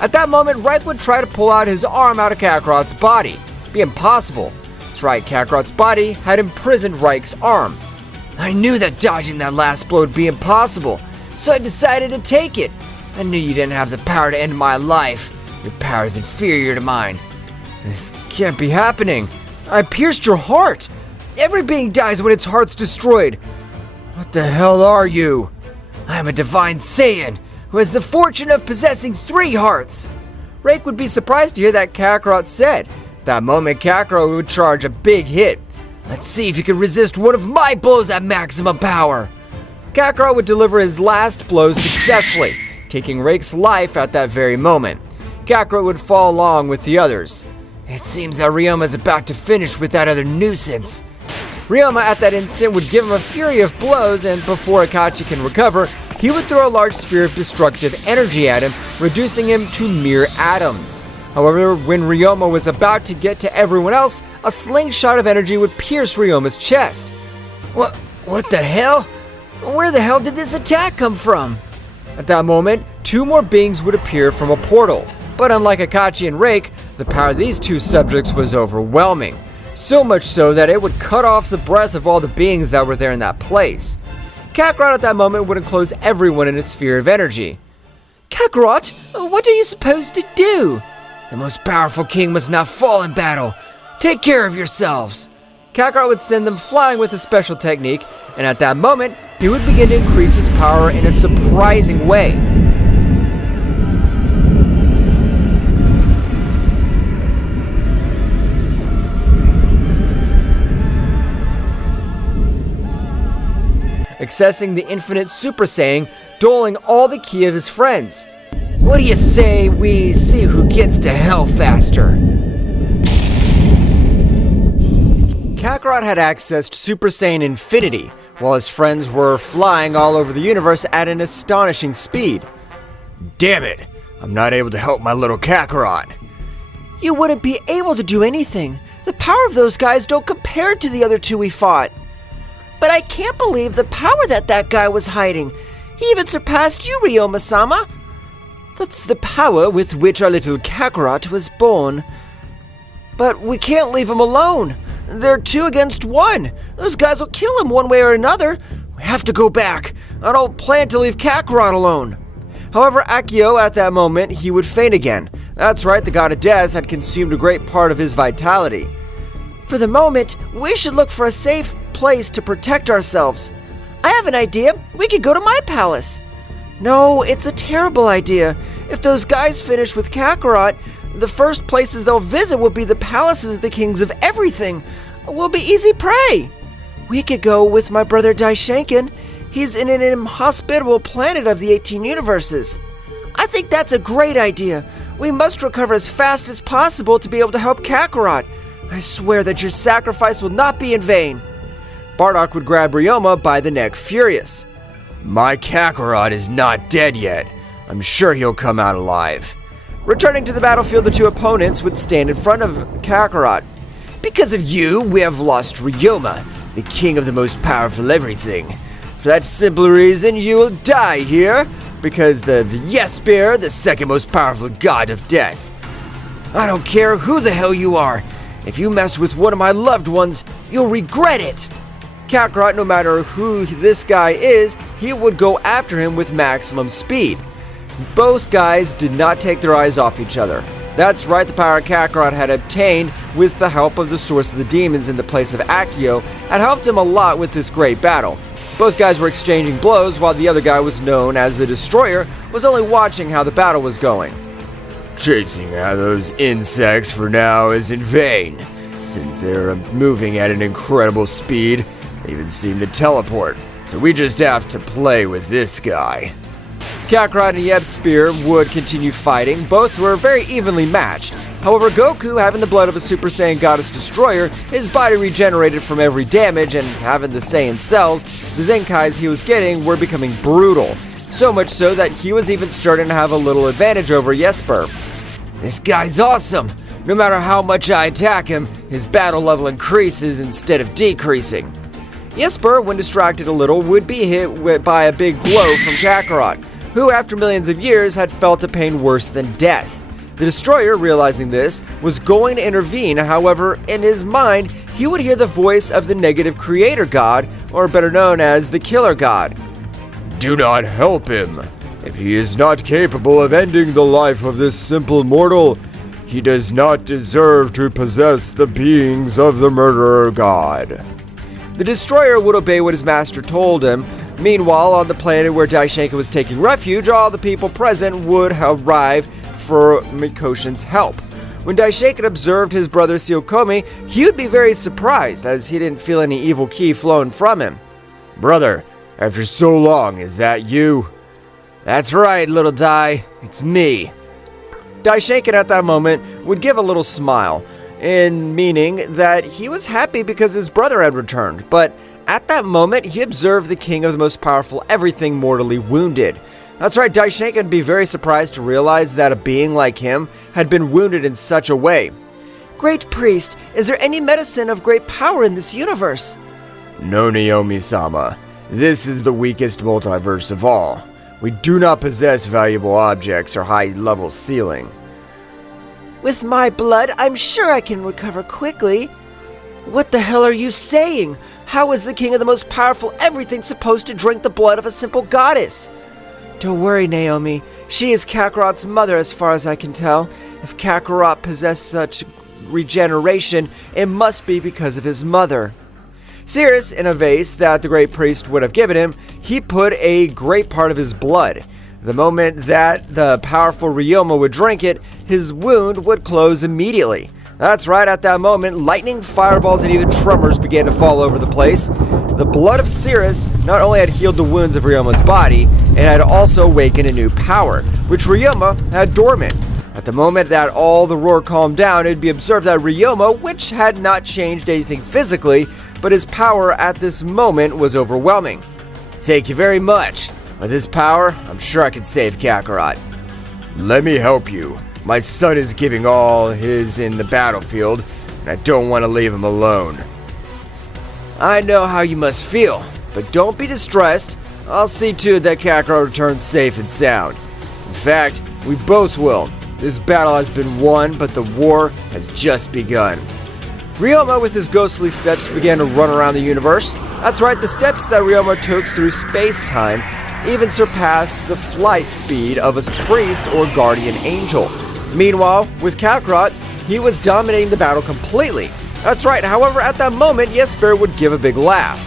At that moment, Rake would try to pull out his arm out of Kakarot's body. It'd be impossible. That's right, Kakarot's body had imprisoned Rake's arm. I knew that dodging that last blow would be impossible, so I decided to take it. I knew you didn't have the power to end my life. Your power is inferior to mine. This can't be happening. I pierced your heart. Every being dies when its heart's destroyed. What the hell are you? I am a divine Saiyan who has the fortune of possessing 3 hearts. Rake would be surprised to hear that Kakarot said. At that moment, Kakarot would charge a big hit. Let's see if you can resist one of my blows at maximum power. Kakarot would deliver his last blow successfully, taking Rake's life at that very moment. Kakarot would fall along with the others. It seems that Riyoma is about to finish with that other nuisance. Riyoma at that instant would give him a fury of blows, and before Itachi can recover, he would throw a large sphere of destructive energy at him, reducing him to mere atoms. However, when Riyoma was about to get to everyone else, a slingshot of energy would pierce Ryoma's chest. What the hell? Where the hell did this attack come from? At that moment, two more beings would appear from a portal, but unlike Itachi and Rake, the power of these two subjects was overwhelming. So much so that it would cut off the breath of all the beings that were there in that place. Kakarot at that moment would enclose everyone in a sphere of energy. Kakarot, what are you supposed to do? The most powerful king must not fall in battle. Take care of yourselves. Kakarot would send them flying with a special technique, and at that moment, he would begin to increase his power in a surprising way. Accessing the infinite Super Saiyan, doling all the ki of his friends. What do you say we see who gets to hell faster? Kakarot had accessed Super Saiyan Infinity, while his friends were flying all over the universe at an astonishing speed. Damn it, I'm not able to help my little Kakarot. You wouldn't be able to do anything. The power of those guys don't compare to the other two we fought. But I can't believe the power that guy was hiding. He even surpassed you, Riyoma-sama. That's the power with which our little Kakarot was born. But we can't leave him alone. They're 2 against 1. Those guys will kill him one way or another. We have to go back. I don't plan to leave Kakarot alone. However, Akio, at that moment, he would faint again. That's right, the god of death had consumed a great part of his vitality. For the moment, we should look for a safe place to protect ourselves. I have an idea. We could go to my palace. No, it's a terrible idea. If those guys finish with Kakarot, the first places they'll visit will be the palaces of the kings of everything. We'll be easy prey. We could go with my brother Daishanken. He's in an inhospitable planet of the 18 universes. I think that's a great idea. We must recover as fast as possible to be able to help Kakarot. I swear that your sacrifice will not be in vain. Bardock would grab Riyoma by the neck, furious. My Kakarot is not dead yet. I'm sure he'll come out alive. Returning to the battlefield, the two opponents would stand in front of Kakarot. Because of you, we have lost Riyoma, the king of the most powerful everything. For that simple reason, you will die here, because the Yes-Bear, the second most powerful god of death. I don't care who the hell you are. If you mess with one of my loved ones, you'll regret it. Kakarot, no matter who this guy is, he would go after him with maximum speed. Both guys did not take their eyes off each other. That's right, the power Kakarot had obtained with the help of the Source of the Demons in the place of Akio had helped him a lot with this great battle. Both guys were exchanging blows while the other guy, was known as the Destroyer, was only watching how the battle was going. Chasing those insects for now is in vain, since they're moving at an incredible speed. They even seem to teleport, so we just have to play with this guy. Kakarot and Yeb's spear would continue fighting. Both were very evenly matched. However, Goku, having the blood of a Super Saiyan Goddess Destroyer, his body regenerated from every damage, and having the Saiyan cells, the Zenkais he was getting were becoming brutal. So much so that he was even starting to have a little advantage over Jesper. This guy's awesome! No matter how much I attack him, his battle level increases instead of decreasing. Jesper, when distracted a little, would be hit by a big blow from Kakarot, who after millions of years had felt a pain worse than death. The Destroyer, realizing this, was going to intervene. However, in his mind, he would hear the voice of the negative creator god, or better known as the killer god. Do not help him. If he is not capable of ending the life of this simple mortal, he does not deserve to possess the beings of the murderer god. The Destroyer would obey what his master told him. Meanwhile, on the planet where Daishanken was taking refuge, all the people present would arrive for Mikoshin's help. When Daishanken observed his brother Sukomi, he would be very surprised, as he didn't feel any evil ki flowing from him. Brother, after so long, is that you? That's right, little Dai. It's me. Daishanken at that moment would give a little smile. in meaning that he was happy because his brother had returned, but at that moment, he observed the king of the most powerful everything mortally wounded. That's right, Daishinkan would be very surprised to realize that a being like him had been wounded in such a way. Great priest, is there any medicine of great power in this universe? No, Naomi-sama. This is the weakest multiverse of all. We do not possess valuable objects or high-level ceiling. With my blood, I'm sure I can recover quickly. What the hell are you saying? How is the king of the most powerful everything supposed to drink the blood of a simple goddess? Don't worry, Naomi. She is Kakarot's mother as far as I can tell. If Kakarot possessed such regeneration, it must be because of his mother. Cirrus, in a vase that the great priest would have given him, he put a great part of his blood. The moment that the powerful Riyoma would drink it, his wound would close immediately. That's right, at that moment, lightning, fireballs, and even tremors began to fall over the place. The blood of Cirrus not only had healed the wounds of Ryoma's body, it had also awakened a new power, which Riyoma had dormant. At the moment that all the roar calmed down, it would be observed that Riyoma, which had not changed anything physically, but his power at this moment was overwhelming. Thank you very much. With this power, I'm sure I can save Kakarot. Let me help you. My son is giving all his in the battlefield, and I don't want to leave him alone. I know how you must feel, but don't be distressed. I'll see to it that Kakarot returns safe and sound. In fact, we both will. This battle has been won, but the war has just begun. Riyoma, with his ghostly steps, began to run around the universe. That's right, the steps that Riyoma took through space-time even surpassed the flight speed of a priest or guardian angel. Meanwhile, with Kakarot, he was dominating the battle completely. That's right, however, at that moment, Jesper would give a big laugh.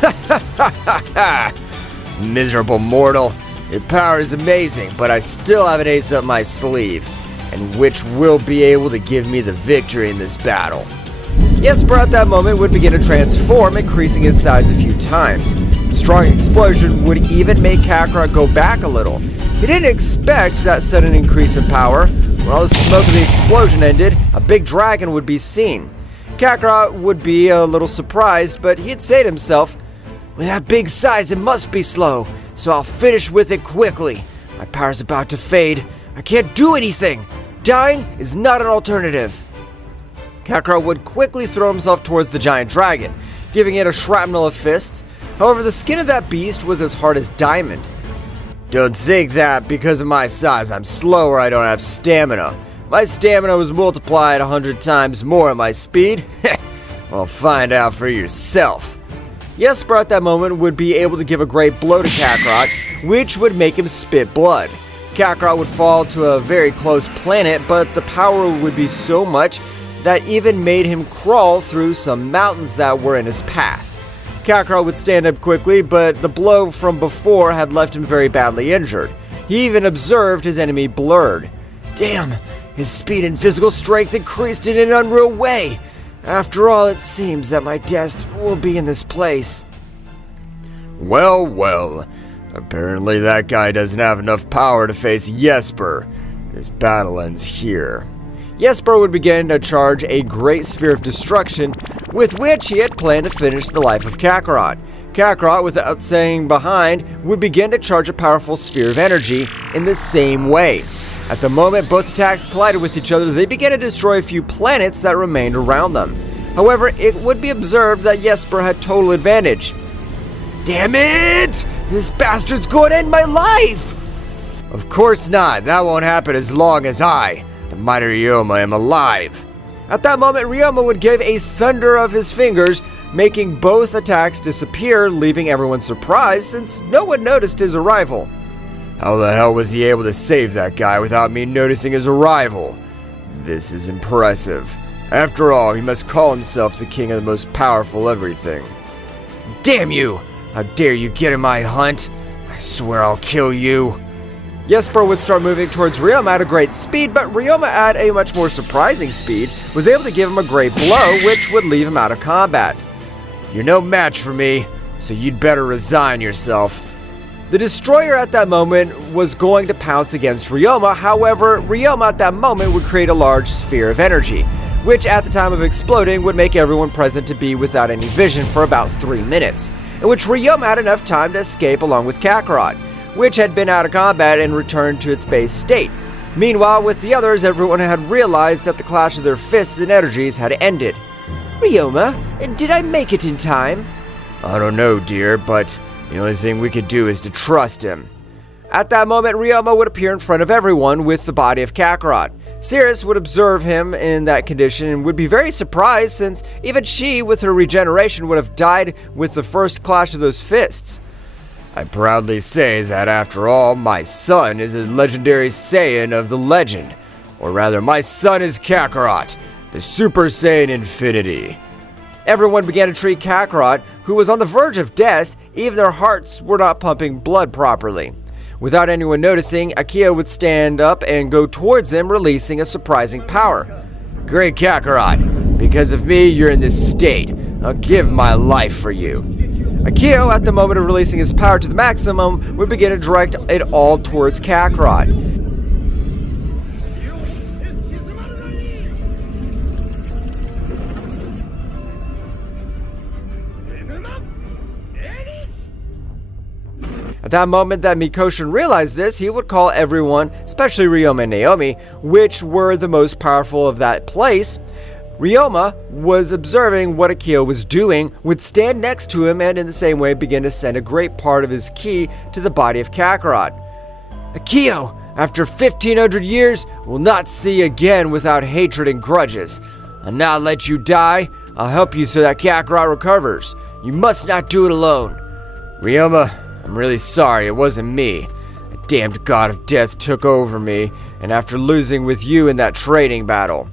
Ha ha ha ha ha! Miserable mortal, your power is amazing, but I still have an ace up my sleeve, and which will be able to give me the victory in this battle. Jesper at that moment would begin to transform, increasing his size a few times. A strong explosion would even make Kakarot go back a little. He didn't expect that sudden increase in power. When all the smoke of the explosion ended, a big dragon would be seen. Kakarot would be a little surprised, but he'd say to himself, "With that big size, it must be slow, so I'll finish with it quickly. My power's about to fade. I can't do anything. Dying is not an alternative." Kakarot would quickly throw himself towards the giant dragon, giving it a shrapnel of fists. However, the skin of that beast was as hard as diamond. Don't think that because of my size I'm slow or I don't have stamina. My stamina was multiplied 100 times more at my speed. Well, find out for yourself. Jesper at that moment would be able to give a great blow to Kakarot, which would make him spit blood. Kakarot would fall to a very close planet, but the power would be so much that even made him crawl through some mountains that were in his path. Kakarot would stand up quickly, but the blow from before had left him very badly injured. He even observed his enemy blurred. Damn, his speed and physical strength increased in an unreal way. After all, it seems that my death will be in this place. Well, well. Apparently that guy doesn't have enough power to face Jesper. This battle ends here. Jesper would begin to charge a great sphere of destruction, with which he had planned to finish the life of Kakarot. Kakarot, without staying behind, would begin to charge a powerful sphere of energy in the same way. At the moment both attacks collided with each other, they began to destroy a few planets that remained around them. However, it would be observed that Jesper had total advantage. Damn it! This bastard's going to end my life! Of course not. That won't happen as long as I, the mighty Riyoma, am alive. At that moment, Riyoma would give a thunder of his fingers, making both attacks disappear, leaving everyone surprised since no one noticed his arrival. How the hell was he able to save that guy without me noticing his arrival? This is impressive. After all, he must call himself the king of the most powerful everything. Damn you! How dare you get in my hunt? I swear I'll kill you. Jesper would start moving towards Riyoma at a great speed, but Riyoma at a much more surprising speed was able to give him a great blow, which would leave him out of combat. You're no match for me, so you'd better resign yourself. The destroyer at that moment was going to pounce against Riyoma, however, Riyoma at that moment would create a large sphere of energy, which at the time of exploding would make everyone present to be without any vision for about 3 minutes, in which Riyoma had enough time to escape along with Kakarot, which had been out of combat and returned to its base state. Meanwhile, with the others, everyone had realized that the clash of their fists and energies had ended. Riyoma, did I make it in time? I don't know, dear, but the only thing we could do is to trust him. At that moment, Riyoma would appear in front of everyone with the body of Kakarot. Cirrus would observe him in that condition and would be very surprised, since even she, with her regeneration, would have died with the first clash of those fists. I proudly say that, after all, my son is a legendary Saiyan of the legend. Or rather, my son is Kakarot, the Super Saiyan Infinity. Everyone began to treat Kakarot, who was on the verge of death, even their hearts were not pumping blood properly. Without anyone noticing, Akira would stand up and go towards him, releasing a surprising power. Great Kakarot, because of me, you're in this state. I'll give my life for you. Akira, at the moment of releasing his power to the maximum, would begin to direct it all towards Kakarot. At that moment that Mikoshin realized this, he would call everyone, especially Riyoma and Naomi, which were the most powerful of that place. Riyoma was observing what Akio was doing, would stand next to him, and in the same way begin to send a great part of his ki to the body of Kakarot. Akio, after 1500 years, will not see again without hatred and grudges. I'll not let you die. I'll help you so that Kakarot recovers. You must not do it alone. Riyoma, I'm really sorry, it wasn't me. A damned god of death took over me, and after losing with you in that training battle.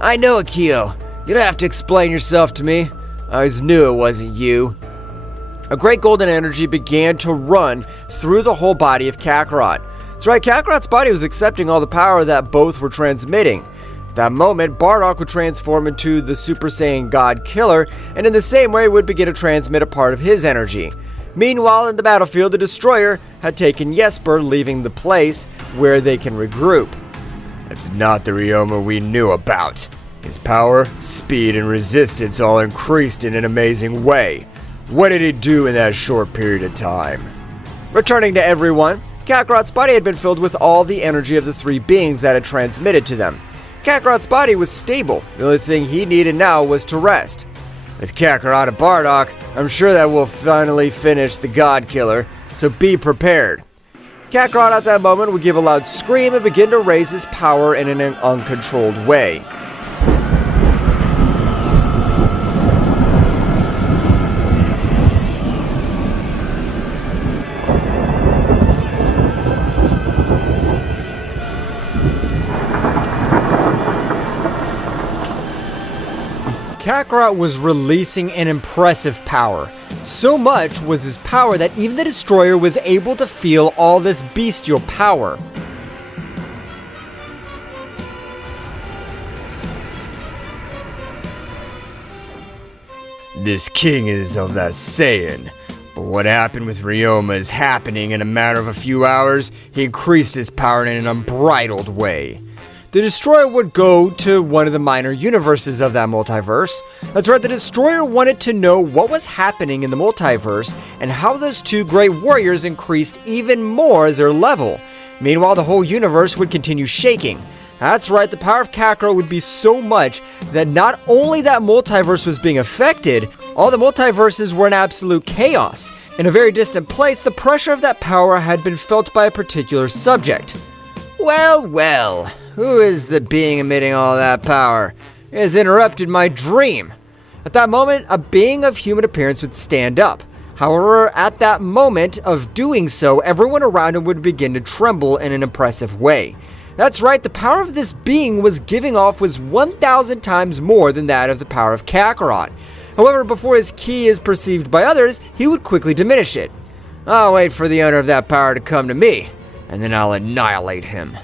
I know, Akio. You don't have to explain yourself to me. I always knew it wasn't you. A great golden energy began to run through the whole body of Kakarot. That's right, Kakarot's body was accepting all the power that both were transmitting. At that moment, Bardock would transform into the Super Saiyan God Killer, and in the same way would begin to transmit a part of his energy. Meanwhile, in the battlefield, the Destroyer had taken Jesper, leaving the place where they can regroup. That's not the Riyoma we knew about. His power, speed, and resistance all increased in an amazing way. What did he do in that short period of time? Returning to everyone, Kakarot's body had been filled with all the energy of the three beings that had transmitted to them. Kakarot's body was stable. The only thing he needed now was to rest. With Kakarot and Bardock, I'm sure that we'll finally finish the God Killer, so be prepared. Kakarot at that moment would give a loud scream and begin to raise his power in an uncontrolled way. Kakarot was releasing an impressive power. So much was his power that even the Destroyer was able to feel all this bestial power. This king is of that Saiyan. But what happened with Riyoma is happening in a matter of a few hours. He increased his power in an unbridled way. The Destroyer would go to one of the minor universes of that multiverse. That's right, the Destroyer wanted to know what was happening in the multiverse and how those two great warriors increased even more their level. Meanwhile, the whole universe would continue shaking. That's right, the power of Kakarot would be so much that not only that multiverse was being affected, all the multiverses were in absolute chaos. In a very distant place, the pressure of that power had been felt by a particular subject. Well, who is the being emitting all that power? It has interrupted my dream. At that moment, a being of human appearance would stand up. However, at that moment of doing so, everyone around him would begin to tremble in an impressive way. That's right, the power of this being was giving off was 1,000 times more than that of the power of Kakarot. However, before his ki is perceived by others, he would quickly diminish it. I'll wait for the owner of that power to come to me, and then I'll annihilate him.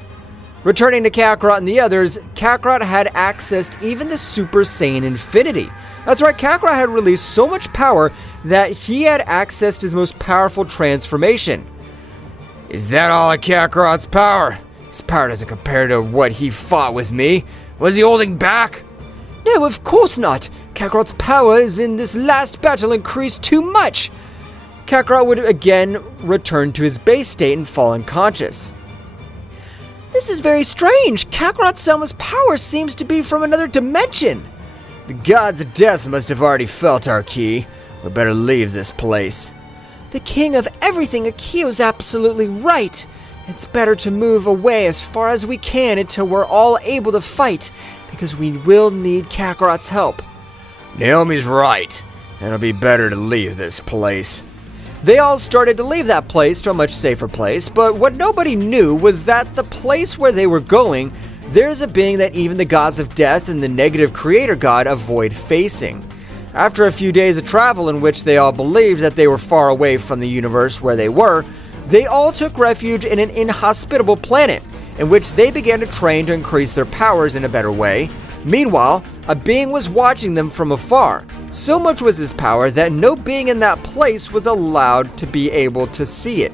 Returning to Kakarot and the others, Kakarot had accessed even the Super Saiyan Infinity. That's right, Kakarot had released so much power that he had accessed his most powerful transformation. Is that all of Kakarot's power? His power doesn't compare to what he fought with me. Was he holding back? No, of course not. Kakarot's power is in this last battle increased too much. Kakarot would again return to his base state and fall unconscious. This is very strange. Kakarot-sama's power seems to be from another dimension. The gods of death must have already felt our ki. We better leave this place. The king of everything, Akio's absolutely right. It's better to move away as far as we can until we're all able to fight, because we will need Kakarot's help. Naomi's right. It'll be better to leave this place. They all started to leave that place to a much safer place, but what nobody knew was that the place where they were going, there's a being that even the gods of death and the negative creator god avoid facing. After a few days of travel in which they all believed that they were far away from the universe where they were, they all took refuge in an inhospitable planet, in which they began to train to increase their powers in a better way. Meanwhile, a being was watching them from afar. So much was his power that no being in that place was allowed to be able to see it.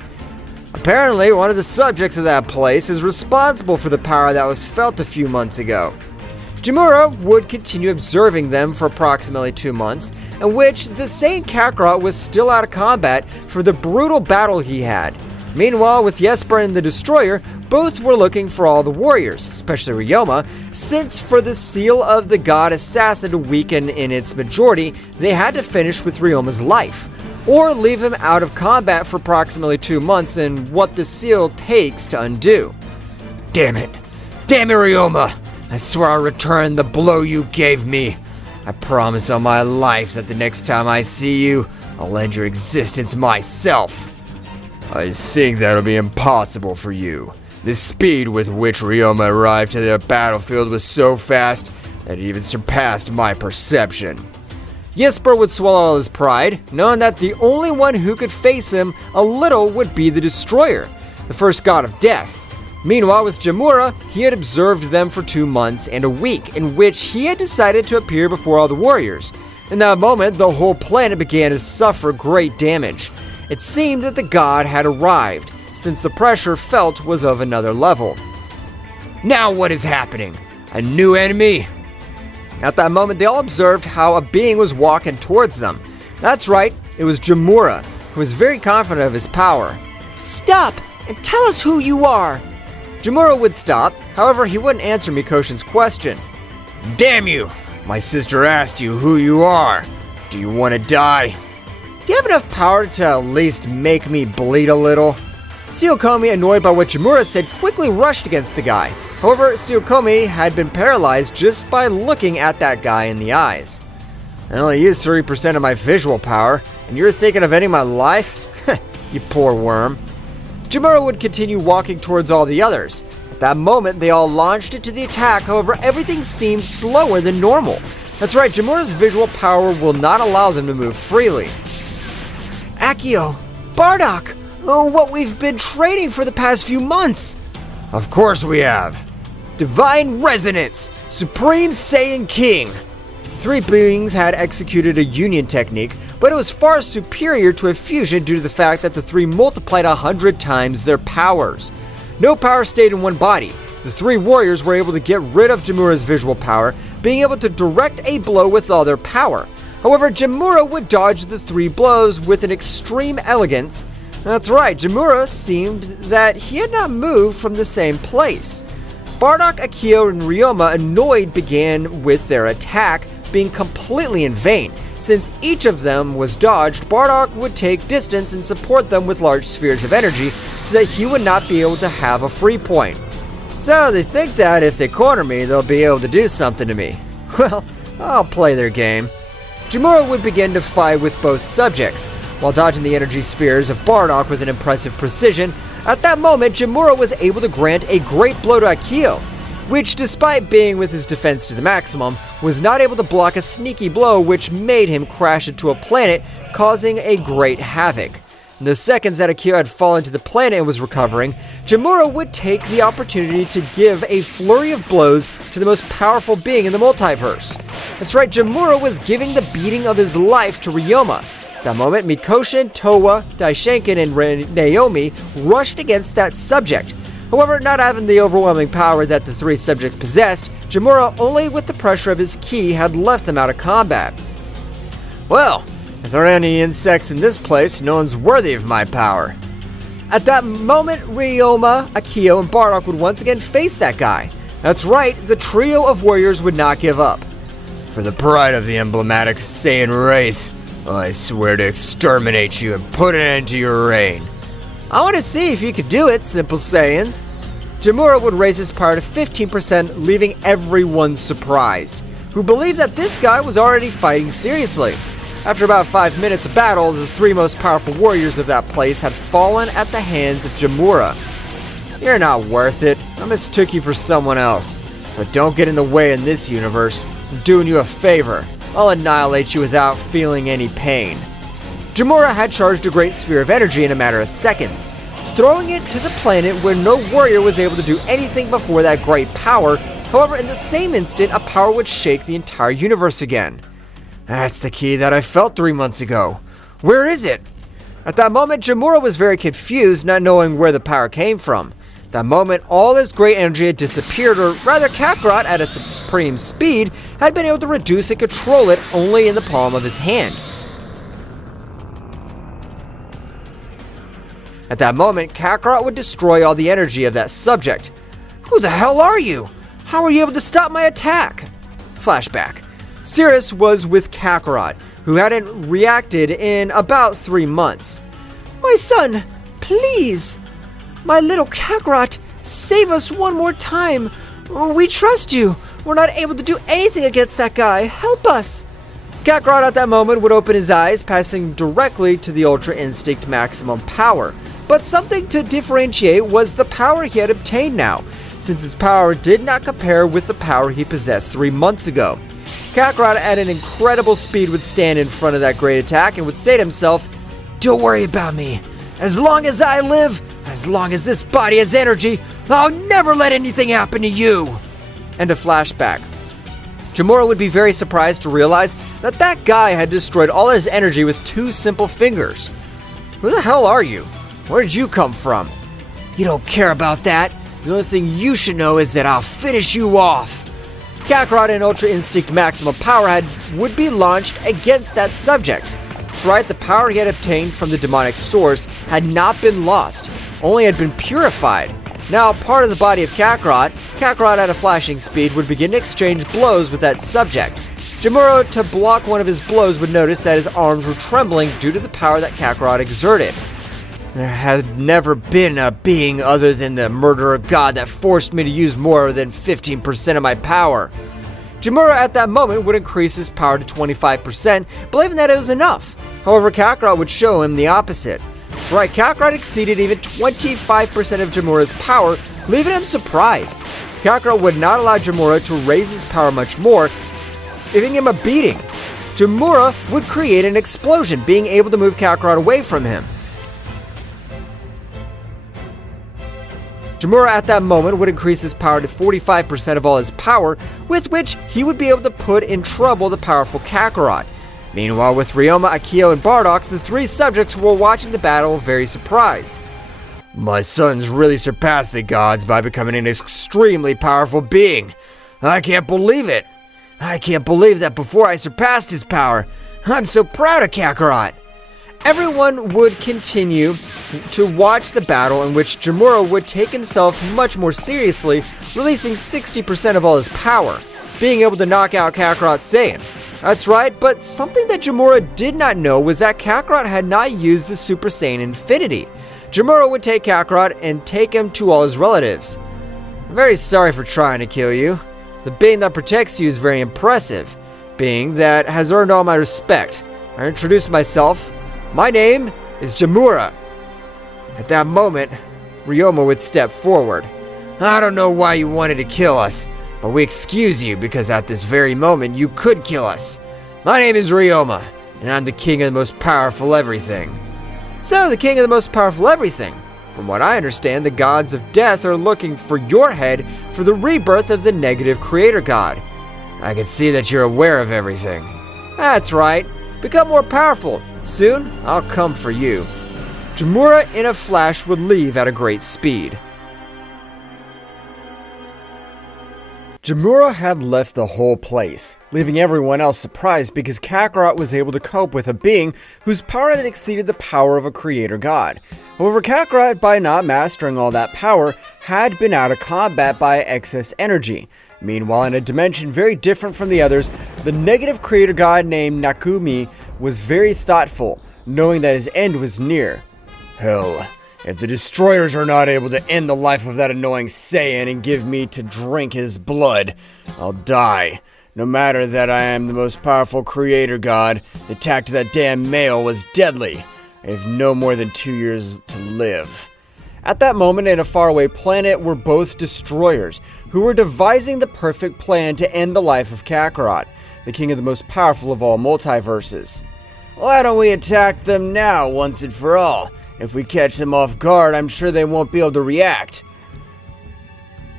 Apparently, one of the subjects of that place is responsible for the power that was felt a few months ago. Jamura would continue observing them for approximately 2 months, in which the Saiyan Kakarot was still out of combat for the brutal battle he had. Meanwhile, with Jesper and the Destroyer, both were looking for all the warriors, especially Riyoma, since for the seal of the god assassin to weaken in its majority, they had to finish with Ryoma's life, or leave him out of combat for approximately 2 months and what the seal takes to undo. Damn it, Riyoma! I swear I'll return the blow you gave me. I promise on my life that the next time I see you, I'll end your existence myself. I think that'll be impossible for you. The speed with which Riyoma arrived to the battlefield was so fast that it even surpassed my perception. Jesper would swallow all his pride, knowing that the only one who could face him a little would be the Destroyer, the first god of death. Meanwhile, with Jamura, he had observed them for 2 months and a week, in which he had decided to appear before all the warriors. In that moment, the whole planet began to suffer great damage. It seemed that the god had arrived, since the pressure felt was of another level. Now what is happening? A new enemy? At that moment, they all observed how a being was walking towards them. That's right, it was Jamura, who was very confident of his power. Stop and tell us who you are. Jamura would stop, however he wouldn't answer Mikoshin's question. Damn you! My sister asked you who you are. Do you want to die? Do you have enough power to at least make me bleed a little? Sukomi, annoyed by what Jamura said, quickly rushed against the guy. However, Sukomi had been paralyzed just by looking at that guy in the eyes. I only used 3% of my visual power, and you're thinking of ending my life? You poor worm. Jamura would continue walking towards all the others. At that moment, they all launched into the attack, however, everything seemed slower than normal. That's right, Jamura's visual power will not allow them to move freely. Aio, Bardock! Oh, what we've been training for the past few months! Of course we have. Divine Resonance! Supreme Saiyan King! Three beings had executed a union technique, but it was far superior to a fusion due to the fact that the three multiplied 100 times their powers. No power stayed in one body. The three warriors were able to get rid of Jamura's visual power, being able to direct a blow with all their power. However, Jamura would dodge the 3 blows with an extreme elegance. That's right, Jamura seemed that he had not moved from the same place. Bardock, Akio, and Riyoma, annoyed, began with their attack, being completely in vain. Since each of them was dodged, Bardock would take distance and support them with large spheres of energy so that he would not be able to have a free point. So they think that if they corner me, they'll be able to do something to me. Well, I'll play their game. Jamura would begin to fight with both subjects, while dodging the energy spheres of Bardock with an impressive precision. At that moment, Jamura was able to grant a great blow to Akio, which, despite being with his defense to the maximum, was not able to block a sneaky blow which made him crash into a planet, causing a great havoc. In the seconds that Akio had fallen to the planet and was recovering, Jamura would take the opportunity to give a flurry of blows to the most powerful being in the multiverse. That's right, Jamura was giving the beating of his life to Riyoma. At that moment, Mikoshin, Toa, Daishenkin, and Naomi rushed against that subject. However, not having the overwhelming power that the three subjects possessed, Jamura, only with the pressure of his ki, had left them out of combat. Well, if there are any insects in this place, no one's worthy of my power. At that moment, Riyoma, Aio, and Bardock would once again face that guy. That's right, the trio of warriors would not give up. For the pride of the emblematic Saiyan race, I swear to exterminate you and put an end to your reign. I want to see if you could do it, simple Saiyans. Jamura would raise his power to 15%, leaving everyone surprised, who believed that this guy was already fighting seriously. After about 5 minutes of battle, the three most powerful warriors of that place had fallen at the hands of Jamura. You're not worth it. I mistook you for someone else. But don't get in the way in this universe. I'm doing you a favor. I'll annihilate you without feeling any pain. Jamura had charged a great sphere of energy in a matter of seconds, throwing it to the planet where no warrior was able to do anything before that great power. However, in the same instant, a power would shake the entire universe again. That's the key that I felt 3 months ago. Where is it? At that moment, Jamura was very confused, not knowing where the power came from. At that moment, all his great energy had disappeared, or rather Kakarot, at a supreme speed, had been able to reduce and control it only in the palm of his hand. At that moment, Kakarot would destroy all the energy of that subject. Who the hell are you? How were you able to stop my attack? Flashback. Cirrus was with Kakarot, who hadn't reacted in about 3 months. My son, please! My little Kakarot, save us one more time! We trust you! We're not able to do anything against that guy! Help us! Kakarot at that moment would open his eyes, passing directly to the Ultra Instinct maximum power. But something to differentiate was the power he had obtained now, since his power did not compare with the power he possessed 3 months ago. Kakarot at an incredible speed would stand in front of that great attack and would say to himself, "Don't worry about me. As long as I live, as long as this body has energy, I'll never let anything happen to you." And a flashback. Jamura would be very surprised to realize that that guy had destroyed all his energy with 2 simple fingers. Who the hell are you? Where did you come from? You don't care about that. The only thing you should know is that I'll finish you off. Kakarot and Ultra Instinct Maximum Power would be launched against that subject. That's right, the power he had obtained from the demonic source had not been lost, only had been purified. Now, part of the body of Kakarot at a flashing speed would begin to exchange blows with that subject. Jamura, to block one of his blows, would notice that his arms were trembling due to the power that Kakarot exerted. There had never been a being other than the murderer god that forced me to use more than 15% of my power. Jamura at that moment would increase his power to 25%, believing that it was enough. However, Kakarot would show him the opposite. That's right, Kakarot exceeded even 25% of Jamura's power, leaving him surprised. Kakarot would not allow Jamura to raise his power much more, giving him a beating. Jamura would create an explosion, being able to move Kakarot away from him. Jamura at that moment would increase his power to 45% of all his power, with which he would be able to put in trouble the powerful Kakarot. Meanwhile, with Riyoma, Aio, and Bardock, the 3 subjects were watching the battle very surprised. My son's really surpassed the gods by becoming an extremely powerful being. I can't believe it. I can't believe that before I surpassed his power. I'm so proud of Kakarot. Everyone would continue to watch the battle, in which Jamura would take himself much more seriously, releasing 60% of all his power, being able to knock out Kakarot's Saiyan. That's right, but something that Jamura did not know was that Kakarot had not used the Super Saiyan Infinity. Jamura would take Kakarot and take him to all his relatives. I'm very sorry for trying to kill you. The being that protects you is very impressive, being that has earned all my respect. I introduce myself. My name is Jamura. At that moment, Riyoma would step forward. I don't know why you wanted to kill us, but we excuse you because at this very moment you could kill us. My name is Riyoma, and I'm the king of the most powerful everything. So, the king of the most powerful everything. From what I understand, the gods of death are looking for your head for the rebirth of the negative creator god. I can see that you're aware of everything. That's right. Become more powerful. Soon, I'll come for you. Jamura in a flash would leave at a great speed. Jamura had left the whole place, leaving everyone else surprised because Kakarot was able to cope with a being whose power had exceeded the power of a creator god. However, Kakarot, by not mastering all that power, had been out of combat by excess energy. Meanwhile, in a dimension very different from the others, the negative creator god named Nakumi was very thoughtful, knowing that his end was near. Hell, if the destroyers are not able to end the life of that annoying Saiyan and give me to drink his blood, I'll die. No matter that I am the most powerful creator god, the attack to that damn male was deadly. I have no more than 2 years to live. At that moment, in a faraway planet were both destroyers, who were devising the perfect plan to end the life of Kakarot, the king of the most powerful of all multiverses. Why don't we attack them now, once and for all? If we catch them off guard, I'm sure they won't be able to react.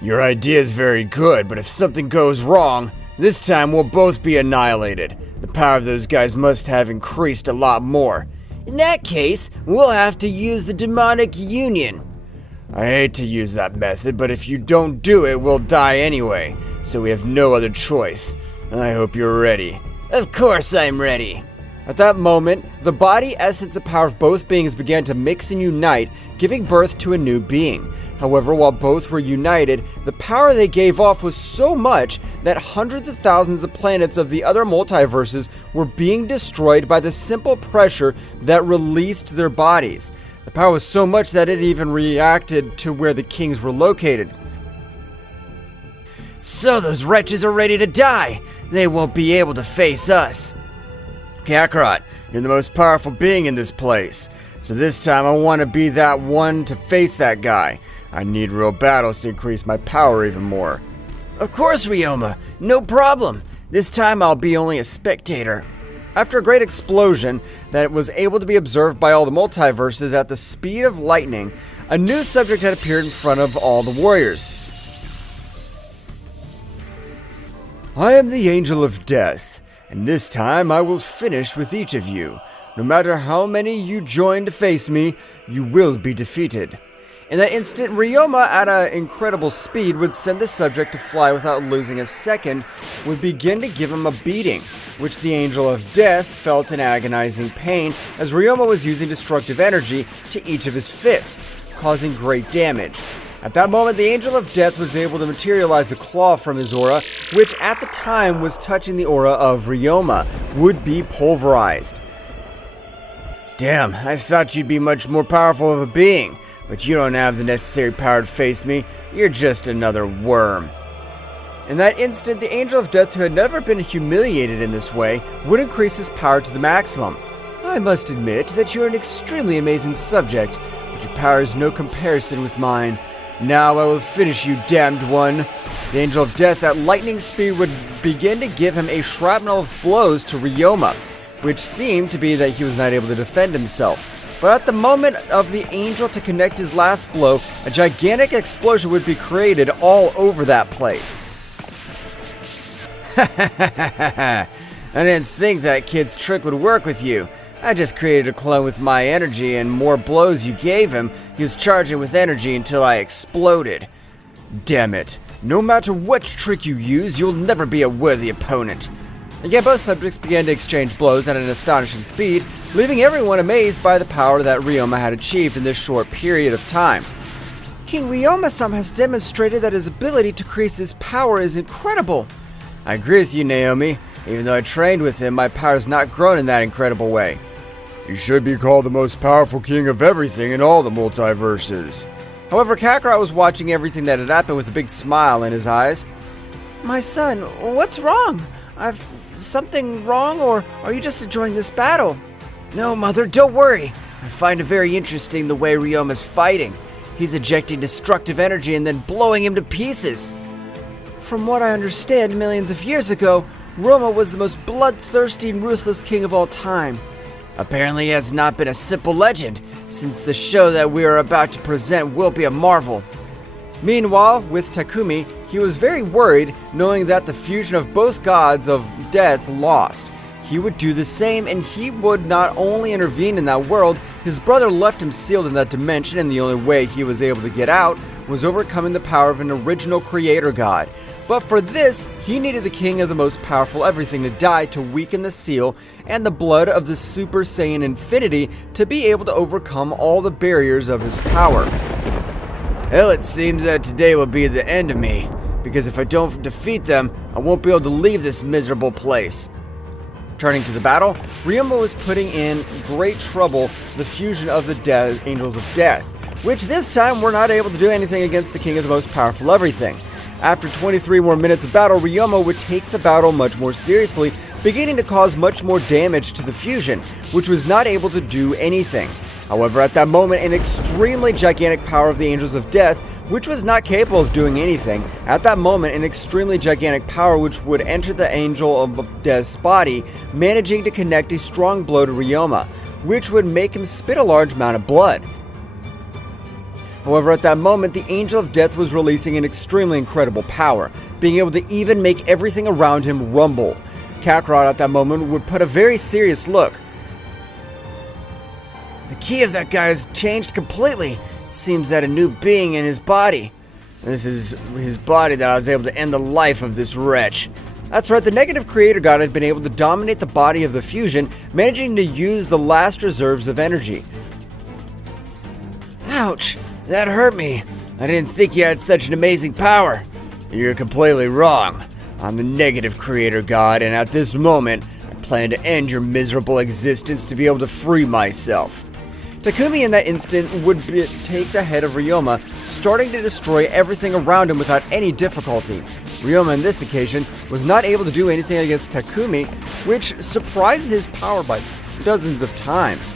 Your idea is very good, but if something goes wrong, this time we'll both be annihilated. The power of those guys must have increased a lot more. In that case, we'll have to use the demonic union. I hate to use that method, but if you don't do it, we'll die anyway, so we have no other choice. I hope you're ready. Of course I'm ready. At that moment, the body, essence, and power of both beings began to mix and unite, giving birth to a new being. However, while both were united, the power they gave off was so much that hundreds of thousands of planets of the other multiverses were being destroyed by the simple pressure that released their bodies. The power was so much that it even reacted to where the kings were located. So those wretches are ready to die. They won't be able to face us. Kakarot, you're the most powerful being in this place. So this time I want to be that one to face that guy. I need real battles to increase my power even more. Of course, Riyoma. No problem. This time I'll be only a spectator. After a great explosion that was able to be observed by all the multiverses at the speed of lightning, a new subject had appeared in front of all the warriors. I am the Angel of Death, and this time I will finish with each of you. No matter how many you join to face me, you will be defeated. In that instant, Riyoma, at an incredible speed, would send the subject to fly without losing a second, would begin to give him a beating, which the Angel of Death felt in agonizing pain as Riyoma was using destructive energy to each of his fists, causing great damage. At that moment, the Angel of Death was able to materialize a claw from his aura, which at the time was touching the aura of Riyoma, would be pulverized. Damn, I thought you'd be much more powerful of a being, but you don't have the necessary power to face me. You're just another worm. In that instant, the Angel of Death, who had never been humiliated in this way, would increase his power to the maximum. I must admit that you're an extremely amazing subject, but your power is no comparison with mine. Now I will finish you, damned one. The Angel of Death at lightning speed would begin to give him a shrapnel of blows to Riyoma, which seemed to be that he was not able to defend himself. But at the moment of the angel to connect his last blow, a gigantic explosion would be created all over that place. I didn't think that kid's trick would work with you. I just created a clone with my energy, and more blows you gave him, he was charging with energy until I exploded. Damn it. No matter what trick you use, you'll never be a worthy opponent. Again, both subjects began to exchange blows at an astonishing speed, leaving everyone amazed by the power that Riyoma had achieved in this short period of time. King Riyoma-sama has demonstrated that his ability to increase his power is incredible. I agree with you, Naomi. Even though I trained with him, my power has not grown in that incredible way. He should be called the most powerful king of everything in all the multiverses. However, Kakarot was watching everything that had happened with a big smile in his eyes. My son, what's wrong? Something wrong, or are you just enjoying this battle? No, Mother, don't worry. I find it very interesting the way Ryoma's fighting. He's ejecting destructive energy and then blowing him to pieces. From what I understand, millions of years ago, Riyoma was the most bloodthirsty and ruthless king of all time. Apparently he has not been a simple legend, since the show that we are about to present will be a marvel. Meanwhile, with Takumi, he was very worried, knowing that the fusion of both gods of death lost. He would do the same, and he would not only intervene in that world, his brother left him sealed in that dimension, and the only way he was able to get out was overcoming the power of an original creator god. But for this, he needed the king of the most powerful everything to die to weaken the seal and the blood of the Super Saiyan Infinity to be able to overcome all the barriers of his power. Hell, it seems that today will be the end of me, because if I don't defeat them, I won't be able to leave this miserable place. Turning to the battle, Riyoma was putting in great trouble the fusion of the Angels of Death, which this time were not able to do anything against the king of the most powerful everything. After 23 more minutes of battle, Riyoma would take the battle much more seriously, beginning to cause much more damage to the fusion, which was not able to do anything. However, at that moment, an extremely gigantic power of the Angels of Death, which was not capable of doing anything, at that moment, an extremely gigantic power which would enter the Angel of Death's body, managing to connect a strong blow to Riyoma, which would make him spit a large amount of blood. However, at that moment, the Angel of Death was releasing an extremely incredible power, being able to even make everything around him rumble. Kakarot at that moment would put a very serious look. The key of that guy has changed completely. It seems that a new being in his body. This is his body that I was able to end the life of this wretch. That's right, the negative creator god had been able to dominate the body of the fusion, managing to use the last reserves of energy. Ouch, that hurt me. I didn't think you had such an amazing power. You're completely wrong. I'm the negative creator god, and at this moment, I plan to end your miserable existence to be able to free myself. Takumi in that instant would take the head of Riyoma, starting to destroy everything around him without any difficulty. Riyoma on this occasion was not able to do anything against Takumi, which surprised his power by dozens of times.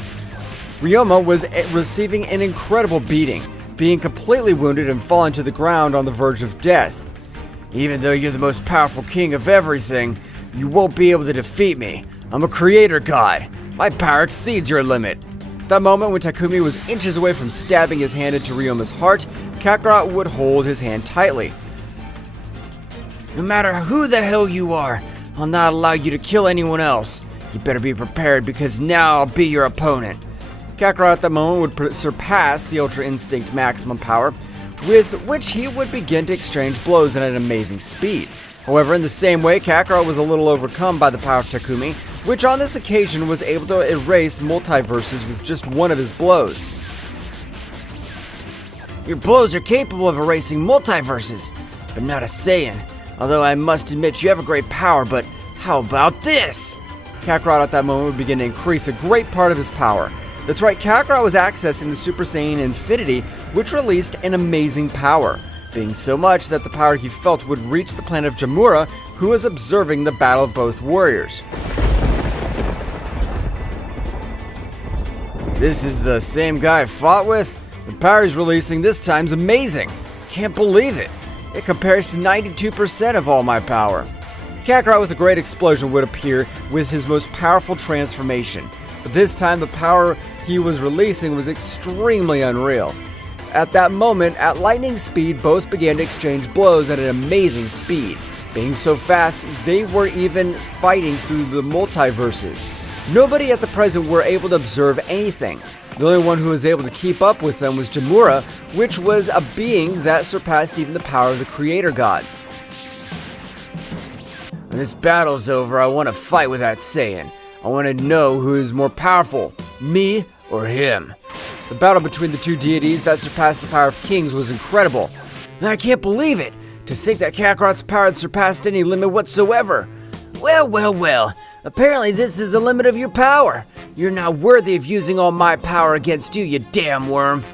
Riyoma was receiving an incredible beating, being completely wounded and falling to the ground on the verge of death. Even though you're the most powerful king of everything, you won't be able to defeat me. I'm a creator god. My power exceeds your limit. At that moment, when Takumi was inches away from stabbing his hand into Ryoma's heart, Kakarot would hold his hand tightly. No matter who the hell you are, I'll not allow you to kill anyone else. You better be prepared, because now I'll be your opponent. Kakarot at that moment would surpass the Ultra Instinct maximum power, with which he would begin to exchange blows at an amazing speed. However, in the same way, Kakarot was a little overcome by the power of Takumi, which on this occasion was able to erase multiverses with just one of his blows. Your blows are capable of erasing multiverses, but not a Saiyan. Although I must admit you have a great power, but how about this? Kakarot at that moment would begin to increase a great part of his power. That's right, Kakarot was accessing the Super Saiyan Infinity, which released an amazing power, being so much that the power he felt would reach the planet of Jamura, who was observing the battle of both warriors. This is the same guy I fought with? The power he's releasing this time's amazing. Can't believe it. It compares to 92% of all my power. Kakarot with a great explosion would appear with his most powerful transformation. But this time the power he was releasing was extremely unreal. At that moment, at lightning speed, both began to exchange blows at an amazing speed. Being so fast, they were even fighting through the multiverses. Nobody at the present were able to observe anything. The only one who was able to keep up with them was Jamura, which was a being that surpassed even the power of the creator gods. When this battle's over, I want to fight with that Saiyan. I want to know who is more powerful, me or him. The battle between the two deities that surpassed the power of kings was incredible. And I can't believe it! To think that Kakarot's power had surpassed any limit whatsoever. Well. Apparently this is the limit of your power. You're not worthy of using all my power against you, you damn worm.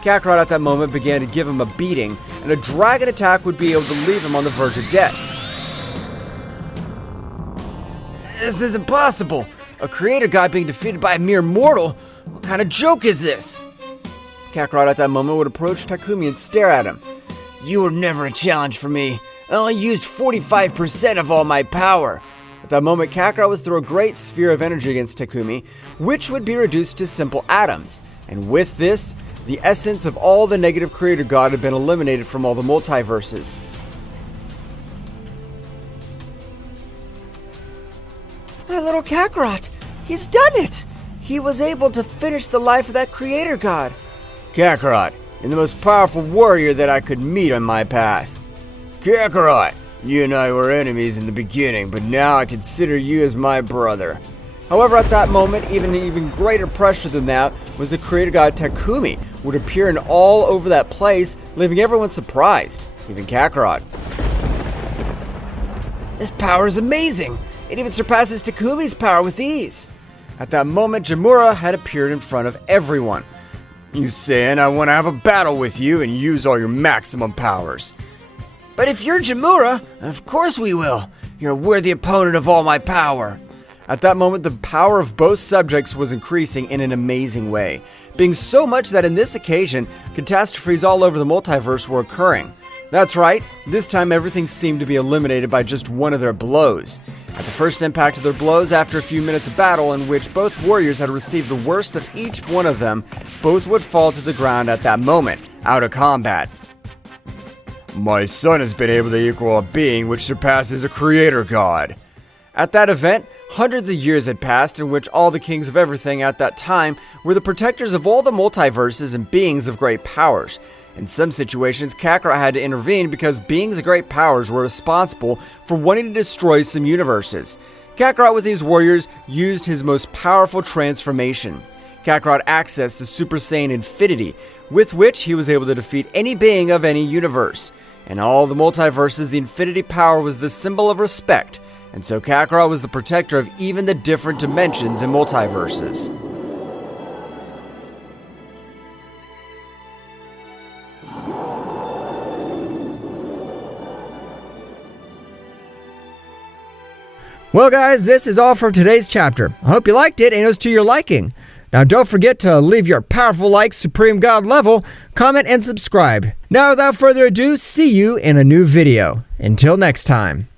Kakarot at that moment began to give him a beating, and a dragon attack would be able to leave him on the verge of death. This is impossible. A creator god being defeated by a mere mortal? What kind of joke is this? Kakarot at that moment would approach Takumi and stare at him. You were never a challenge for me. I only used 45% of all my power. At that moment, Kakarot would throw a great sphere of energy against Takumi, which would be reduced to simple atoms. And with this, the essence of all the negative creator god had been eliminated from all the multiverses. My little Kakarot! He's done it! He was able to finish the life of that creator god. Kakarot, you're the most powerful warrior that I could meet on my path. Kakarot, You and I were enemies in the beginning, but now I consider you as my brother. However, at that moment, even greater pressure than that was the creator god Takumi would appear in all over that place, leaving everyone surprised, even Kakarot. This power is amazing! It even surpasses Takumi's power with ease. At that moment, Jamura had appeared in front of everyone. You Saiyan, I want to have a battle with you and use all your maximum powers. But if you're Jamura, of course we will. You're a worthy opponent of all my power. At that moment, the power of both subjects was increasing in an amazing way, being so much that in this occasion, catastrophes all over the multiverse were occurring. That's right, this time everything seemed to be eliminated by just one of their blows. At the first impact of their blows, after a few minutes of battle in which both warriors had received the worst of each one of them, both would fall to the ground at that moment, out of combat. My son has been able to equal a being which surpasses a creator god. At that event, hundreds of years had passed in which all the kings of everything at that time were the protectors of all the multiverses and beings of great powers. In some situations, Kakarot had to intervene because beings of great powers were responsible for wanting to destroy some universes. Kakarot with his warriors used his most powerful transformation. Kakarot accessed the Super Saiyan Infinity, with which he was able to defeat any being of any universe. In all the multiverses, the Infinity power was the symbol of respect, and so Kakarot was the protector of even the different dimensions and multiverses. Well guys, this is all for today's chapter. I hope you liked it and it was to your liking. Now don't forget to leave your powerful like Supreme God level, comment and subscribe. Now without further ado, see you in a new video. Until next time.